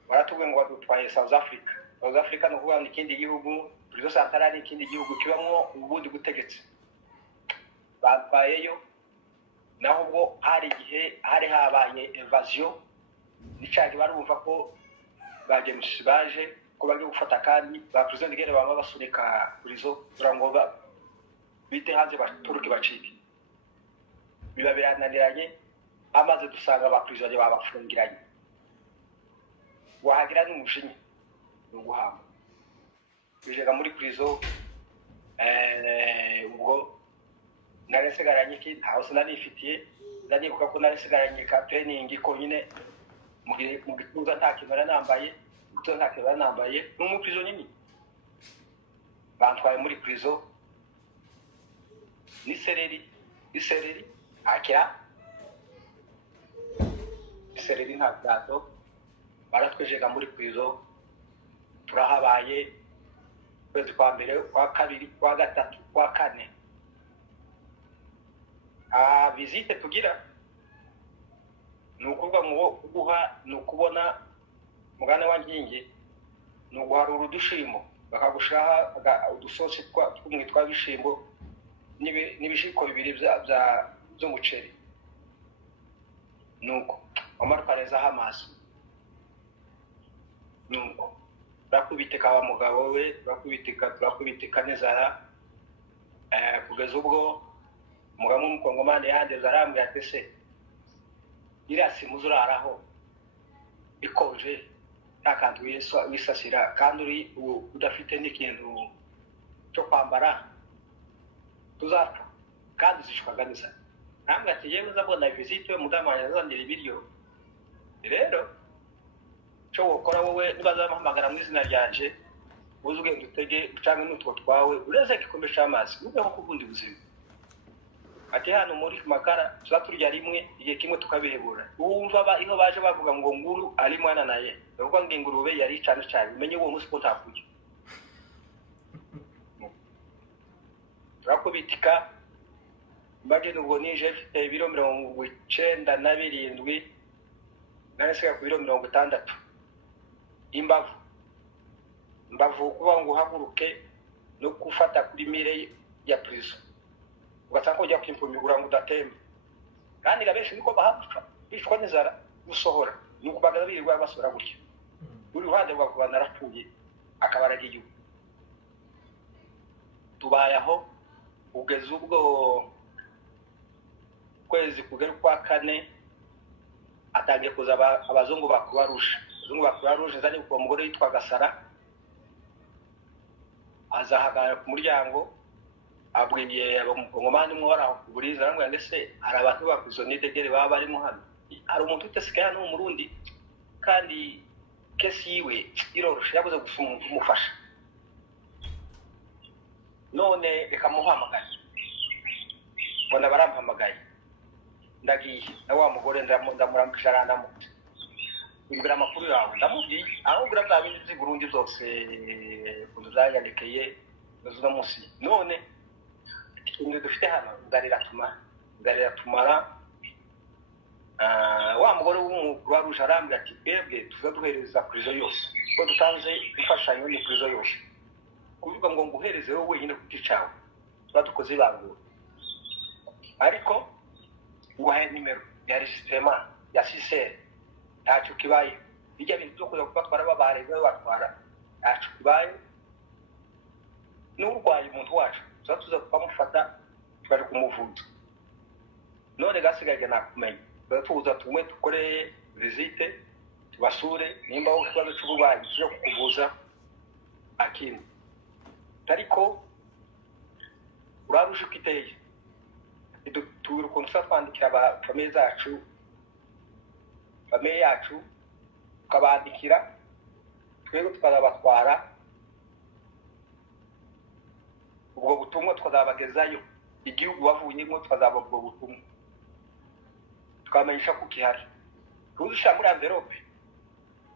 baratubwe ngo badutwaye South Africa no kuba n'ikindi gihugu izo satara ari ikindi gihugu kibamwo ubundi gutegetse batwayeyo naho ubwo hari igihe hari habaye invasion n'icyaje barumva ko baje ko bagiye gufata kandi ba president gere baba basunika kurizo turango bite hanze baturuke bacike biba birananiranye amaze dusanga ba president babafungiranye wahagira n'umushinyi n'uguhamba bijega muri prison ubwo naresigaranye ki ntaho sinanifitiye ndanibuka ko naresigaranye ka training ko nyine mu gituza ntakimara nambaye n'umu prison nyine bantwaye muri prison ni sereri akya sereri nta bwato baratwejega muri prison turahabaye kwezi kwa mbere kwa kabiri kwa gatatu kwa kane visite tugira nukuvuga ngo guha nukubona mugane wanginge nuguharura udushimo bakagushaha udusosi tw'umwitwa bishimbo nibishiko bibiri byo muceri nuko amarpareza hamaso nuko bakubitika wa mugabo we bakubitika nezara kugeza ubwo mugabo w'umukongomani yande zarambye atese irasi muzuraraho ikonje ntakantu wisasira kandi uri udafite n'ikintu cyo kwambara tuzapfa kandi zishwaganiza nambwe ati yewe uzabona visite we mudamanya azandira ibiryo rero cyo gukora wowe nibazamuhamagara mu izina ryanje uzugenda utege ucange n'utwo twawe ureze gikomesha amazi ubeho kubundi buzima ati hano muri Makara tuzaturya rimwe igihe kimwe tukabihebura wumva iyo baje bavuga ngo nguru ari mwana naye bavuga ngo ingurube yari cyane umenye uwo musi ko takurya turakubitika mbaje n'ubwo nije mfite ibiro 97 narasiga ku biro 60 imbavu kuba ngo uhaguruke no gufata kuri mire ya prison ugatanga ujya kwimpumigura ngo udatemba kandi gabeshi niko bahafuka bishwa n'inzara gusohora nuko bagabirirwa basora gutyo uri ruhande rwa kubana rapfuye akabaragiye tubayaho ugeze ubwo kwezi kugera kwa kane atangiye kuza abazungu bakubarusha zani ku mugore yitwa Gasara azahagara ku muryango abwiye abamukongomani mwe baraho kuburiza arangwa ndetse hari abantu bakuzonide gere baba barimo hano hari umuntu utesikaya no mu Burundi kandi kesi yiwe iroroshe yabuze gusuma umufasha none ekamuhamagaye bona barampamagaye ndagiye na wa mugore ndamurambisha arandamo imbere amakuru yawe ndamubwiye ahubwo bya bindi by'i Burundi byose kuzayandikeye bazuza munsi none ikintu dufite hano ndarira tumara wa mugore w'umukuru waruje arambye ati twebwe tuzaduhereza prison yose ko dutanze imfashanyo ni prison yose kuvuga ngo nguhereze wowe wenyine kukicawe twadukoze ibangura ariko uhaye nimero ya registrement ya CCR ntacyo kibaye bijya bintu byo kuza kubatwara babareze batwara ntacyo kibaye n'urwaye umuntu wacu tuza kumufata twari kumuvuza none gasigaye nakumenya tuza tumwe tukore visite tubasure nimba wo kibazo cy'ububanyi cyo kukuvuza akini ariko urarusha kwiteye turi kunsa twandikira aba famille yacu ukabandikira twego tukazabatwara ubwo butumwa tukazabagezayo igihugu bavuyemo tukazaba ubwo butumwa tukamenyesha ko kihari tuzisha muri envelope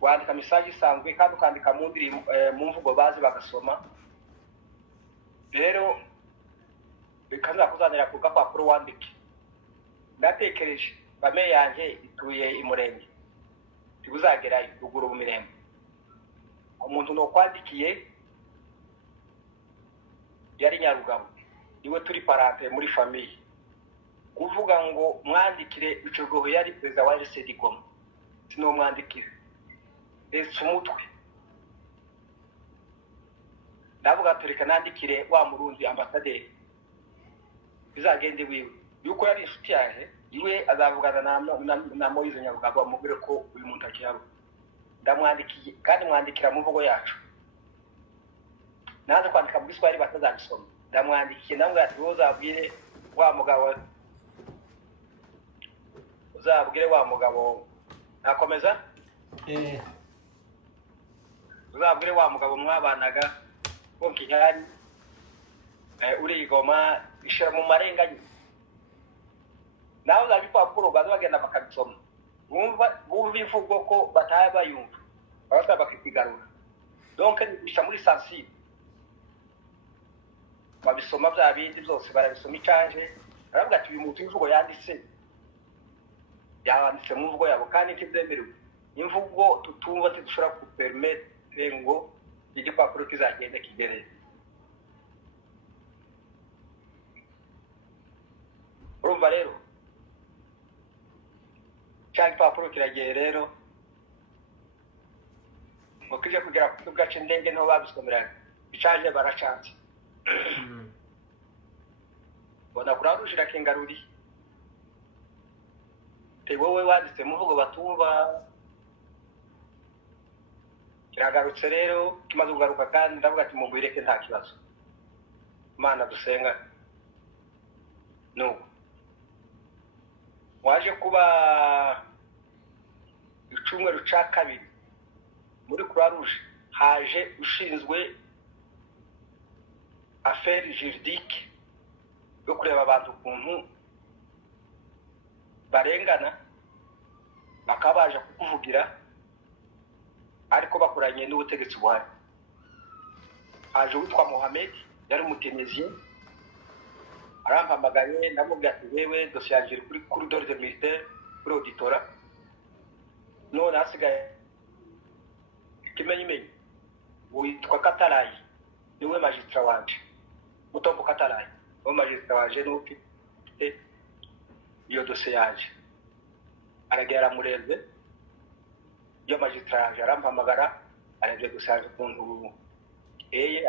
wandika message isanzwe kandi ukandika mu ndirimbo mu mvugo bazi bagasoma. Rero bikaza kuzanira ku gapapuro wandike. Ndatekereje bame yanjye ituye imurenge tibuzagerayo ruguru mu mirembe. Umuntu no kwandikiye yari Nyarugabo niwe turi parente muri famille, kuvuga ngo mwandikire icogoho yari perezida wa RCD Goma, sino mwandikire ese umutwe. Ndavuga tureka nandikire wa Murundi ambasaderi bizagende wiwe yuko yari inshuti yaje, iwe azavugana na Moise Nyarugabo amubwire ko uyu muntu akiyabo. Ndamwandikiye kandi mwandikira mu mvugo yacu, naza kwandika mu Giswahili batazabisoma. Ndamwandikiye namwe ati uzabwire wa mugabo, uzabwire wa mugabo nakomeza uzabwire wa mugabo mwabanaga ko Kigali uri Goma ishira mu marenganya. Nawe uzabipapuro bazagenda bakabisoma, bumva ivugo ko bataye bayumva barasa bakigarura. Donc nisha muri sensible babisoma bya bindi byose barabisoma icanje, aravuga ati uyu muntu ivugo yanditse mu mvugo yabo kandi ntibyemerewe. Imvugo tutumva tidushobora kupermettre ngo igipapuro kizagende kigereye. Urumva rero cyangwa igipapuro kiragiye rero mukije kugera ku gace ndenge no babisomera icanje baracatse. Bona kurarujira kingaruri te wowe wanditse mu mvugo batumva. Kiragarutse rero kimaze kugaruka kandi ndavuga ati mugwireke nta kibazo, Imana dusenga. Nuko waje kuba icumweru ca kabiri muri Croix Rouge haje ushinzwe affaire juridique yo kureba abantu ukuntu barengana, bakabaje kukuvugira ariko bakoranye n'ubutegetsi buhari. Haje witwa Mohamed yari umuteneziye, arampamagaye ndamubwira ati wewe dosiye yaje kuri corridor de militaire kuri auditora, none asigaye kimenyimenyi witwa Katarayi niwe magistrat wanje, Mutombo Katarayi niwe magistrat wanje nuko iyo dosiye yaje. Aragera mureze iyo magistrat yaje arampamagara, arabye gusaje kuntu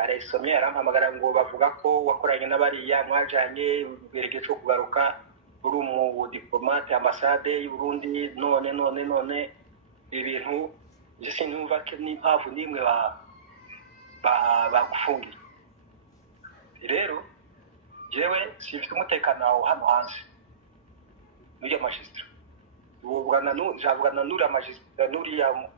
arayisomye, arampamagara ngo bavuga ko wakoranye n'abariya mwajanye berege cyo kugaruka uri mu diplomate ambassade y'u Burundi, none ibintu jisi numva ke n'impavu nimwe bagufungiye. Rero jewe sifite umutekano aho hano hanze n'uya magistrat javugana n'uriya magistrat n'uriya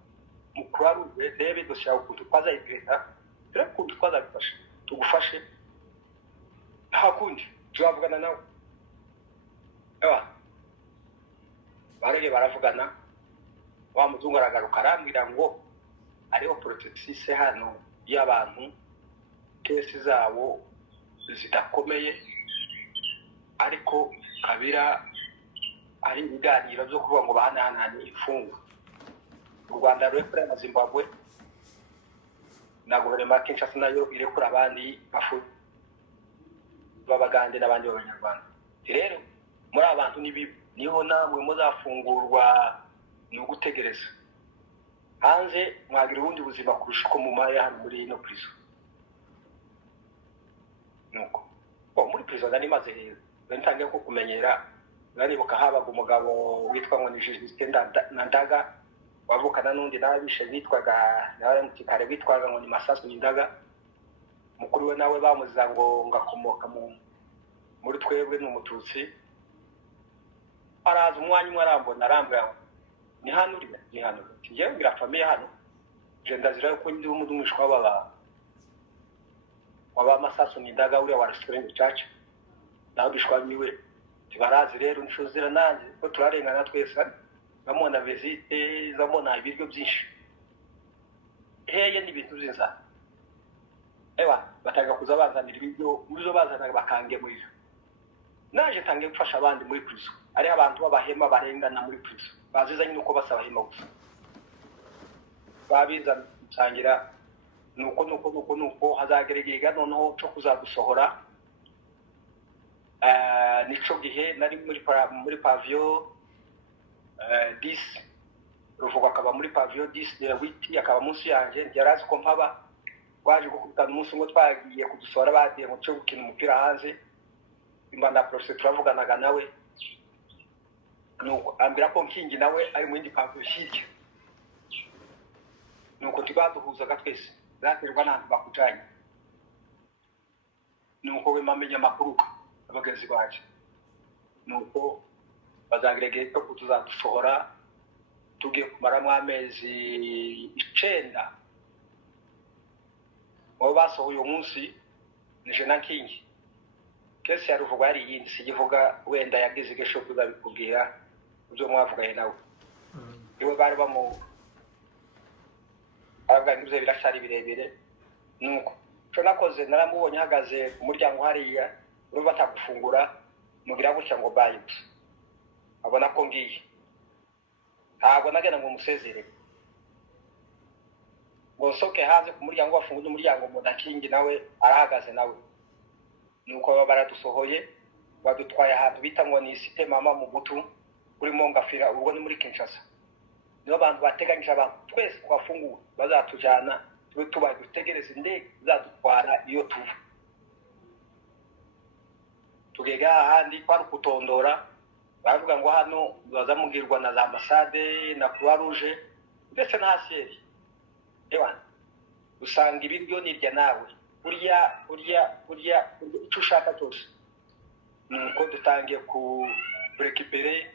mukuru rebe dosiye yawe ukuntu twazayipeta, rero ukuntu twazabifashe tugufashe nta kundi javugana nawe. Barege baravugana, wa muzungu aragaruka arambwira ngo ariho protectrice hano y'abantu kesi zabo zidakomeye, ariko Kabira ari ibiganiro byo kuvuga ngo bahanahane imfungwa. U Rwanda rwepfura na Zimbabwe na guverinoma Kinshasa nayo irekura abandi bafu babagande n'abandi b'Abanyarwanda. Rero muri abantu niho namwe muzafungurwa ni ugutegereza. Hanze mwagira ubundi buzima kurusha uko mumaye hano muri ino prison. Nuko muri prison nari maze rero ntangiye ko kumenyera, naribuka habaga umugabo witwa ngo ni Justin Ndaga wavukana n'undi nabishe bitwaga nawe mutikare bitwaga ngo ni Masasu Ndaga. Mukuru we nawe bamuziza ngo ngakomoka muri twebwe n'umututsi. Araza umwanya umwe arambura ni hano uri ni hano ngiye ngira famille hano je ndazira yuko ndi umudumishwa waba Masasu Ndaga uri wa restaurant church naho bishwa niwe tibarazi. Rero nshozera nanjye ko turarengana twese, bamona visite zamona ibiryo byinshi heye n'ibintu by'inzara bataga kuza bazanira ibyo muzo bazanaga bakangemurira naje tangiye gufasha abandi muri prison ari abantu babahema barengana muri prison bazizanye nuko basaba hema gusa babiza nsangira nuko hazageregega noneho cyo kuzadusohora nico gihe nari muri pavio 10 ruvuga akaba muri pavio 10 de witi akaba munsi yanje yarazi ko mpaba waje gukutana umunsi ngo twagiye kudusora badiye mu cyo gukina umupira hanze imbanda process turavuganaga nawe nuko ambira ko nkingi nawe ari mu indi pavio hirya nuko tubaduhuzaga twese zaterwa n'abantu bakujanye nuko we mamenya makuru abagenzi baje nuko bazagirege ko kutuzadusohora tugiye kumaramo amezi 9 abo basohoye uyu munsi nije na kingi kesi yaruvuga yari yindi sigivuga wenda yagize igesho kuzabikubwira ibyo mwavugaye nawe iwe bari bamu abaganga birashari birebire nuko cyo nakoze naramubonye hagaze ku muryango hariya uri batagufungura mugira gutya ngo bayi abona ko ngiye ntabwo nagenda ngo musezere ngo soke hanze ku muryango wafunguye umuryango mu dakingi nawe arahagaze nawe nuko baradusohoye badutwaye ahantu bita ngo ni site mama mu gutu kuri Mongafira ubwo ni muri Kinshasa nibo bantu bateganyije abantu twese twafungura bazatujana tube tubaye dutegereza indege zadutwara iyo tuva tugega ahandi kwari kutondora bavuga ngo hano bazamugirwa na za ambassade na Croix Rouge ndetse na HCR usanga ibiryo nirya nawe kurya icyo ushaka cyose nuko dutangiye ku récupérer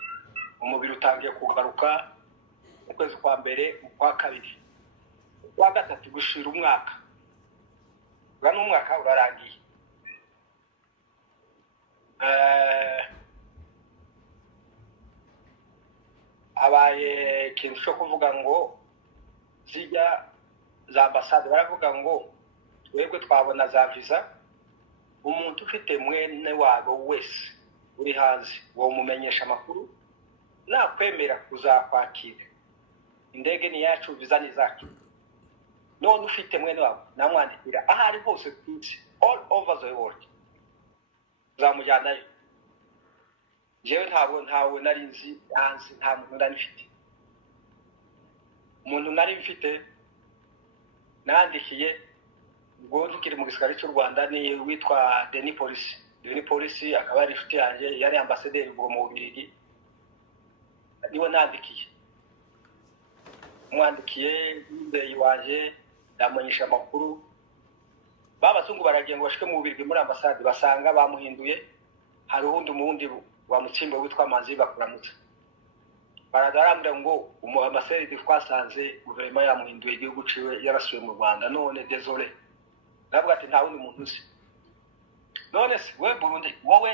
umubiri utangiye kugaruka ukwezi kwa mbere kwa kabiri kwa gatatu gushira umwaka bwa umwaka urarangiye abaye ikintu cyo kuvuga ngo zijya za ambassade baravuga ngo twebwe twabona za visa umuntu ufite mwene wabo wese uri hanze wo mumenyesha makuru nakwemera kuzakwakira indege ni yacu visa ni zacu none ufite mwene wabo namwandikira ahari hose twitse all over the world zamujyanayo jewe ntawe nari nzi hanze nta muntu nari mfite umuntu nari mfite nandikiye ubwo ndikiri mu gisirikare cy'u Rwanda ni witwa Denis Police akaba ari inshuti yanjye yari ambassadeur ubwo mu Bubiligi niwe nandikiye mwandikiye ndeye waje ndamenyesha makuru babazungu baragiye ngo bashike mu Bubiligi muri ambassade basanga bamuhinduye hari undi wa mutsimbe witwa Manzi bakuramutse baradarambira ngo ambassadeur twasanze guverinoma yamuhinduye igihugu ciwe yarasuye mu Rwanda none désolé nabwo ati nta wundi muntu uzi none se we Burundi wowe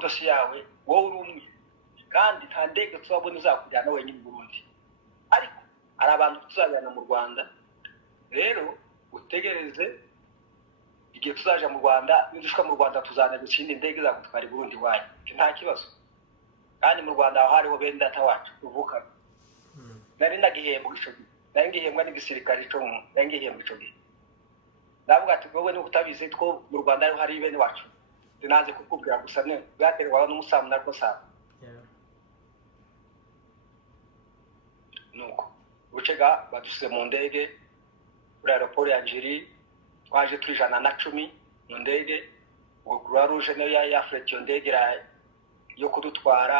dossier yawe wowe uri umwe kandi nta ndege tuzabona uzakujyana wenyine mu Burundi ariko ari abantu tuzajyana mu Rwanda rero utegereze igihe tuzaje mu Rwanda nidushika mu Rwanda tuzana gutsindi indege zagutwara i Burundi waye nta kibazo kandi mu Rwanda aho hariho bene data wacu tuvuka nari ndagihembo ico nari ngihembwa n'igisirikare cyo nari ngihembo ico gihe ndavuga ati wowe ni utabize ko mu Rwanda ariho hari bene wacu dinaze kukubwira gusa ne bwaterwa n'umusamu narwo sa nuko ucega badusize mu ndege kuri aeroport ya Njiri twaje turi 110 mu ndege ubwo Croix Rouge nayo yafrete yo ndege yo kudutwara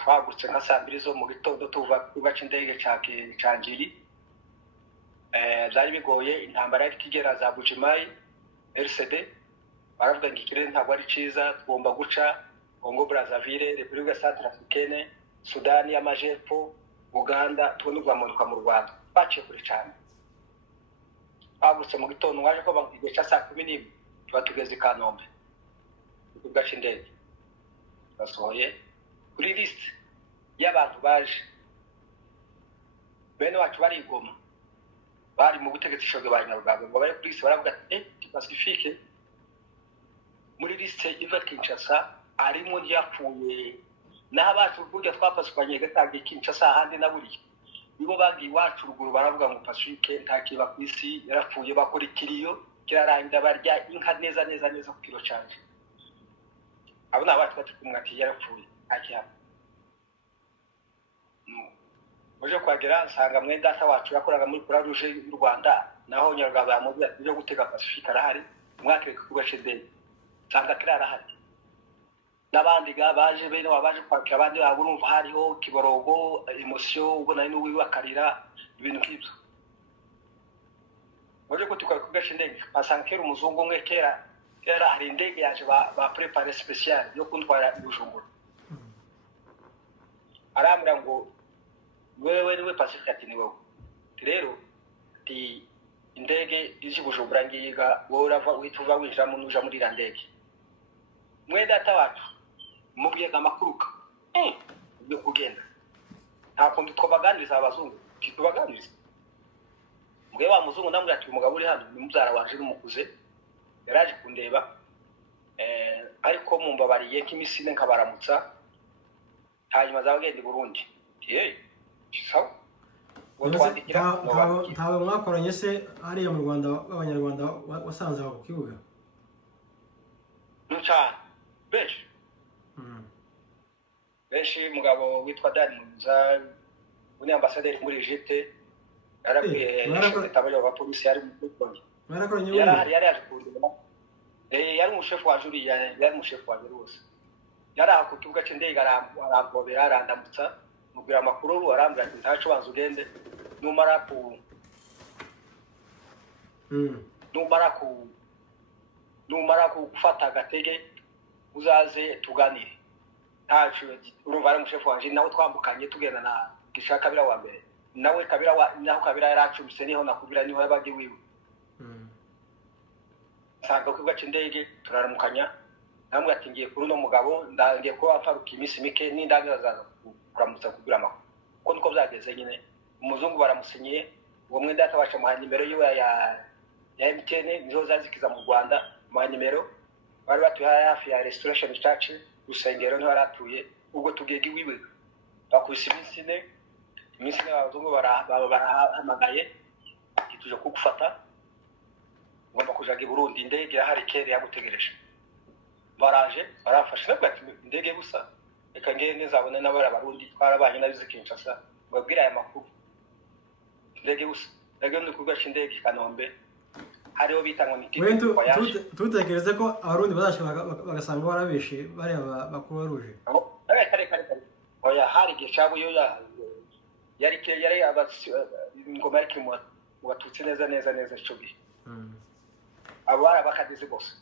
twagutse nka saa 2 zo mu gitondo tuva cy'indege ca Njiri byari bigoye intambara yari kigera za Bujimayi RCD baravuga ngo ikirere ntabwo ari ciza tugomba guca Congo Brazzaville Republika Centrafricaine Sudani y'Amajepfo Uganda tubonirwa mu Rwanda baciye kure cyane bagutse mu gitondo waje ko bagiye ca saa 11 batugeze i Kanombe kugaca indege basohoye kuri list y'abantu baje bene wacu barigoma bari mu butegetsi shoge ba Nyarugabo ngo bari kuri baravuga Pacifique muri liste iva Kinshasa arimo yapfuye n'abacu burya twapasukanye gatangiye Kinshasa handi na buri nibo bagiye iwacu ruguru baravuga ngo Pacifique ntakiba ku isi yarapfuye bakora ikiriyo kirarangira barya inka neza ku kilo cyane abo n'abacu batukumwati yarapfuye akiyapa Oje kwagera nsanga mwe data wacu yakoraga muri Croix Rouge y'u Rwanda naho Nyarugabo yamuzi ati gutega Pacifique arahari mwake kubashede nsanga kirarahari n'abandi baje bene wabaje kwakira abandi urumva hariho kiborogo emotion ubona ni wiwe akarira ibintu nk'ibyo Oje gutukwa kugashinde pasankera umuzungu umwe kera hari indege yaje ba prepare special yo kuntwara ibujumbura arambira ngo wewe Pacifique ati ni wowe rero ti indege ije Bujumbura ngiyiga worava wituva winjamo nuja muri randege mwe data wacu mubiye gamakuruka byo kugenda nta kundi twabaganiriza abazungu titubaganiriza mwe wa muzungu ndamwe ati umugabo uri hano ni mubyara wanje n'umukuze yaraje kundeba ariko mumbabariye kimisine nkabaramutsa hanyuma zabagende Burundi sawa ntawe mwakoranye se hariya mu Rwanda w'Abanyarwanda wasanze aho ku kibuga cyane benshi mugabo witwa Dani Muza uni ambassadeur muri Egypte yarabwiye tabayo wa polisi yari mu Rwanda mwarakoranye yari yaje kundeba yari umushefu wa juri yari umushefu wa rwose yari ku kibuga cy'indege arambobera arandamutsa mubwira amakuru arambira ati ntaco banza ugende numara ku gufata agatege uzaze tuganire ntaco urumva ari umushefu wanje nawe twambukanye tugenda na Gishaka Kabira wa mbere nawe Kabira yaracumise niho nakubira niho yabagi wiwe sanga ku gace indege turaramukanya namwe atingiye kuri no mugabo ndangiye ko afaruka imisi mike n'indagaza kuramutsa kugira amakuru ko niko byageze nyine umuzungu baramusinyiye uwo mwenda atabasha muhanya nimero ya MTN nizo zazikiza mu Rwanda muhanya nimero bari batuye hafi ya Restoration Church rusengero niho aratuye ubwo tugege wiwe bakubise iminsi abazungu barahamagaye tuje kugufata ngomba kujaga i Burundi indege yahari kere yagutegereje baraje barafashe nabwo indege gusa reka ngende nzabone n'abara barundi twarabanye nabize Kinshasa babwira aya makuru indege gusa ndege ndi kugasha indege Kanombe hariho bitangwa n'ikindi tutekereze ko abarundi bazashaka bagasanga barabeshe bari bakuru baruje kare oya hari gishabo yo yari ingoma yake mu batutsi neza cyo gihe abara bakadeze bose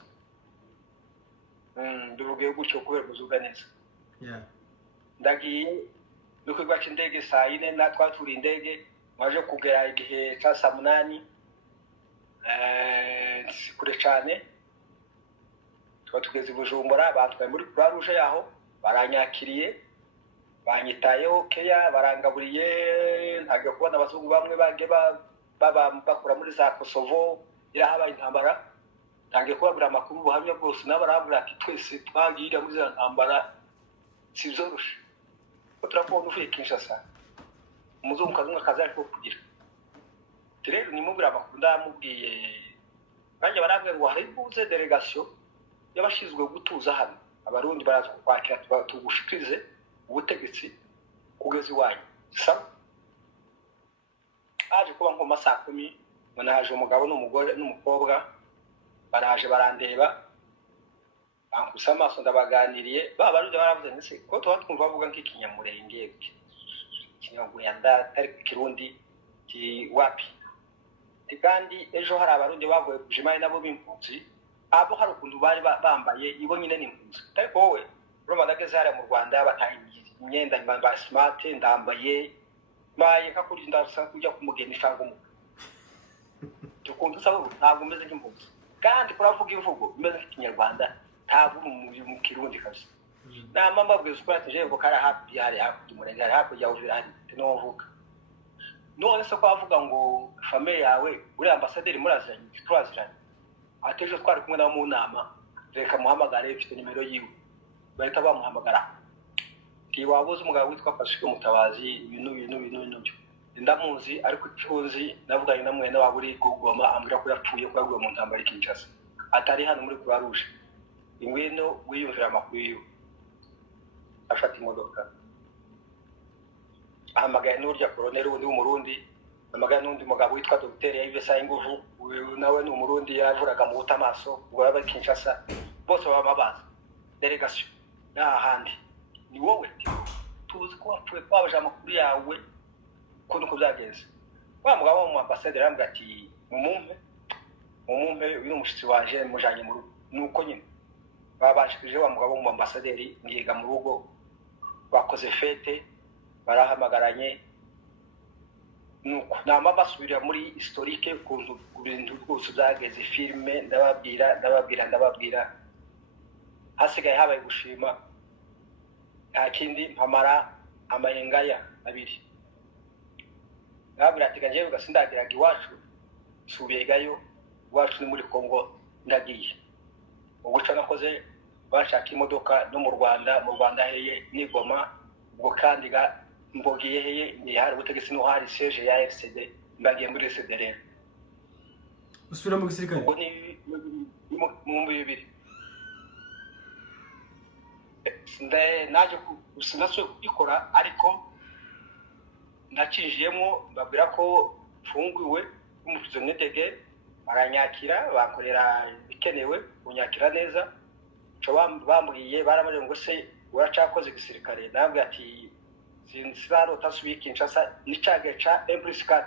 nduruge gutyo kubera kuzuga neza ndagiye nukwigwa cy'indege saa 4 natwa turi indege waje kugera igihe cya saa 8 kure cyane tugeze Bujumbura batwaye muri Croix Rouge yaho baranyakiriye banyitayeho keya barangaburiye ntago kubona abazungu bamwe bage bakura muri za Kosovo irahabaye intambara ntangiye kubabwira amakuru buhamya bwose n'abarambura ati twese twagira muri za ntambara sizorushe utrapona uvuye Kinshasa umuzungu kazungu kazaje ko kugira rero nimubwira amakuru ndamubwiye kandi barambwe ngo hari buze delegation yabashizwe gutuza hano abarundi baraza kwakira tugushikirize ubutegetsi kugeza iwanyu sa aje kuba nko masaa 10 manaje umugabo n'umugore n'umukobwa baraje barandeba bankusa amaso ndabaganiriye babarundi baravuze nese ko tuba twumva bavuga nk'ikinyamurenge kinyaguyanda tari kirundi ki wapi kandi ejo hari abarundi bavuye kujimanye nabo b'impunzi abo hari ukuntu bari bambaye ibo nyine n'impunzi ariko wowe urumva ndageze hariya mu Rwanda batahingiye imyenda mbamba smart ndambaye baye kakuri ndasa kujya kumugeni shango tukundu sabu ntabwo umeze nk'impunzi kandi kuravuga imvugo imeze nk'ikinyarwanda ntabwo mu kirundi kabisa na mama bwe squat je ko kara happy hari happy murenge hari happy ya uvira no vuga none se ko avuga ngo famille yawe uri ambasaderi muraziranye turaziranye atejo twari kumwe na mu nama reka muhamagare mfite nimero yiwe bahita bamuhamagara wabuze umugabo witwa Pacifique Mutabazi ibintu ndamuzi ariko icyuzi navuganye na mwene wabo uri kugoma ambwira ko yapfuye ko yaguye mu ntambara y'Kinshasa atari hano muri Croix Rouge ingweno wiyumvira amakuru yiwe afata imodoka ahamagaye n'urya colonel wundi w'umurundi ahamagaye n'undi mugabo witwa Dr Yves Sayinguvu nawe ni umurundi yavuraga mu butamaso ubwo yaba Kinshasa bose bababaza delegation n'ahandi ni wowe tuzi ko wapfuye kwabaje amakuru yawe ko nuko byagenze wa mugabo mu ambassadeur arambwira ati mumumpe uyu mushitsi waje mujanye mu rugo nuko nyine babashikije wa mugabo mu ambassadeur ngiga mu rugo bakoze fete barahamagaranye nuko nama basubira muri historique kuntu ibintu rwose byageze filme ndababwira hasigaye habaye gushima nta kindi mpamara amayengaya abiri nabwira ati gaje ugasindagiraga iwacu subiyegayo iwacu ni muri Kongo ndagiye ubuca nakoze bashaka imodoka no mu Rwanda heye nigoma ubwo kandi mbogiye heye ni hari ubutegetsi no hari siege ya RCD ndagiye muri RCD rero usubira mu gisirikare ubwo ni mu bibiri naje sinasubye kubikora ariko nacijiyemo babwira ko mfungiwe umufuzo netege baranyakira bakorera bikenewe kunyakira neza cyo bambwiye baramaje ngo se uracakoze gisirikare nabwo ati sinzaro tasubiye Kinshasa nicage ca M+4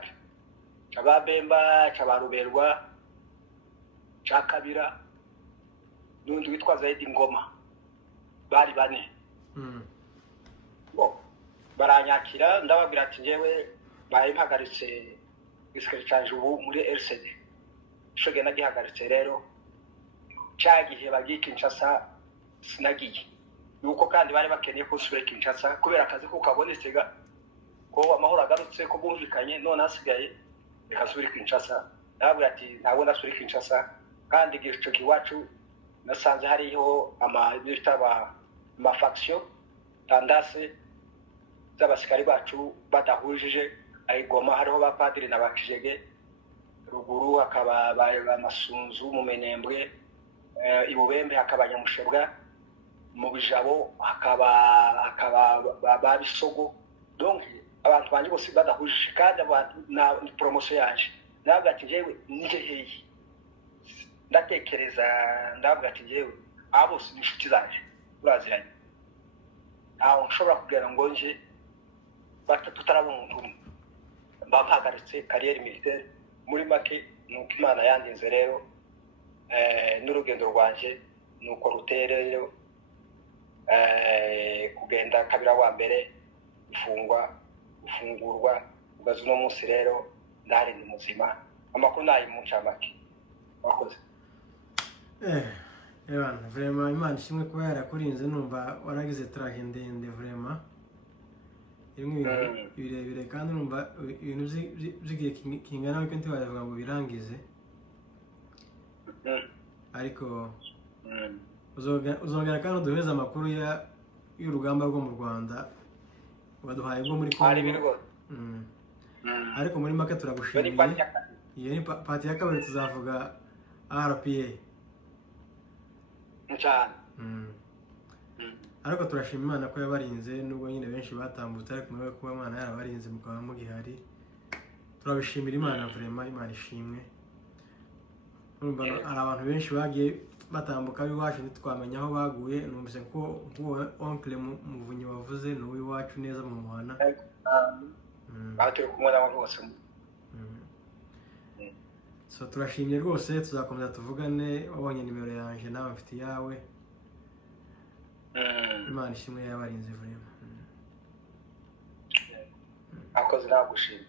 ababemba cabaruberwa cakabira n'undi witwa Zaidi Ngoma bari bane baranyakira ndababwira ati njewe baye mpagaritse gisirikare canje ubu muri RCD shoge nagihagaritse rero cyagihe bagiye Kinshasa sinagiye nuko kandi bari bakeneye ko nsubire Kinshasa kubera akazi ko kabonetsega ko amahoro agarutse ko bumvikanye none asigaye reka nsubire Kinshasa ndabwira ati ntabwo nasubire Kinshasa kandi igihe kiwacu nasanze hariho amafaction tandase z'abasikari bacu badahujije ayigoma hariho ba padiri na bakijege ruguru hakaba amasunzu mu menembwe ibubembe hakaba nyamushebwa mu bijabo hakaba babisogo donc abantu banje bose badahujije kandi abantu na promotion yaje ndavuga ati jewe nije heyi ndatekereza ndavuga ati jewe abo si inshuti zaje uraziranye aho nshobora kugera ngo nje batatu tarabo umuntu bampagaritse carrière militaire muri make nuko Imana yandinze rero n'urugendo rwanje nuko ruterero kugenda kabira wa mbere ufungurwa ugaza no munsi rero ndari ni muzima amakuru nayi mu ncamake wakoze Ewana vraiment Imana ishimwe kuba yarakurinze numva waragize traje ndende vraiment ibintu birebire kandi numva ibintu zigiye kingana wiko ntiwavuga ngo birangize ariko uzongera kandi duheza amakuru y'urugamba rwo mu Rwanda waduhaye bwo muri Kongo ariko muri make turagushimiye iyo ni pati ya kabiri tuzavuga RPA cyane ariko turashima Imana ko yabarinze nubwo nyine benshi batambutse ariko mwe kuba Imana yarabarinze mukaba mugihari turabishimira Imana vraiment Imana ishimwe urumva ari abantu benshi bagiye batambuka biwacu ntitwamenya aho baguye numvise ko oncle Muvunyi wavuze no wiwacu neza mu muhana baturi kumwe n'abantu bose so turashimye rwose tuzakomeza tuvugane wabonye nimero yanje nawe mfite yawe Imana ishimwe yabarinze vraiment akoze nagushimye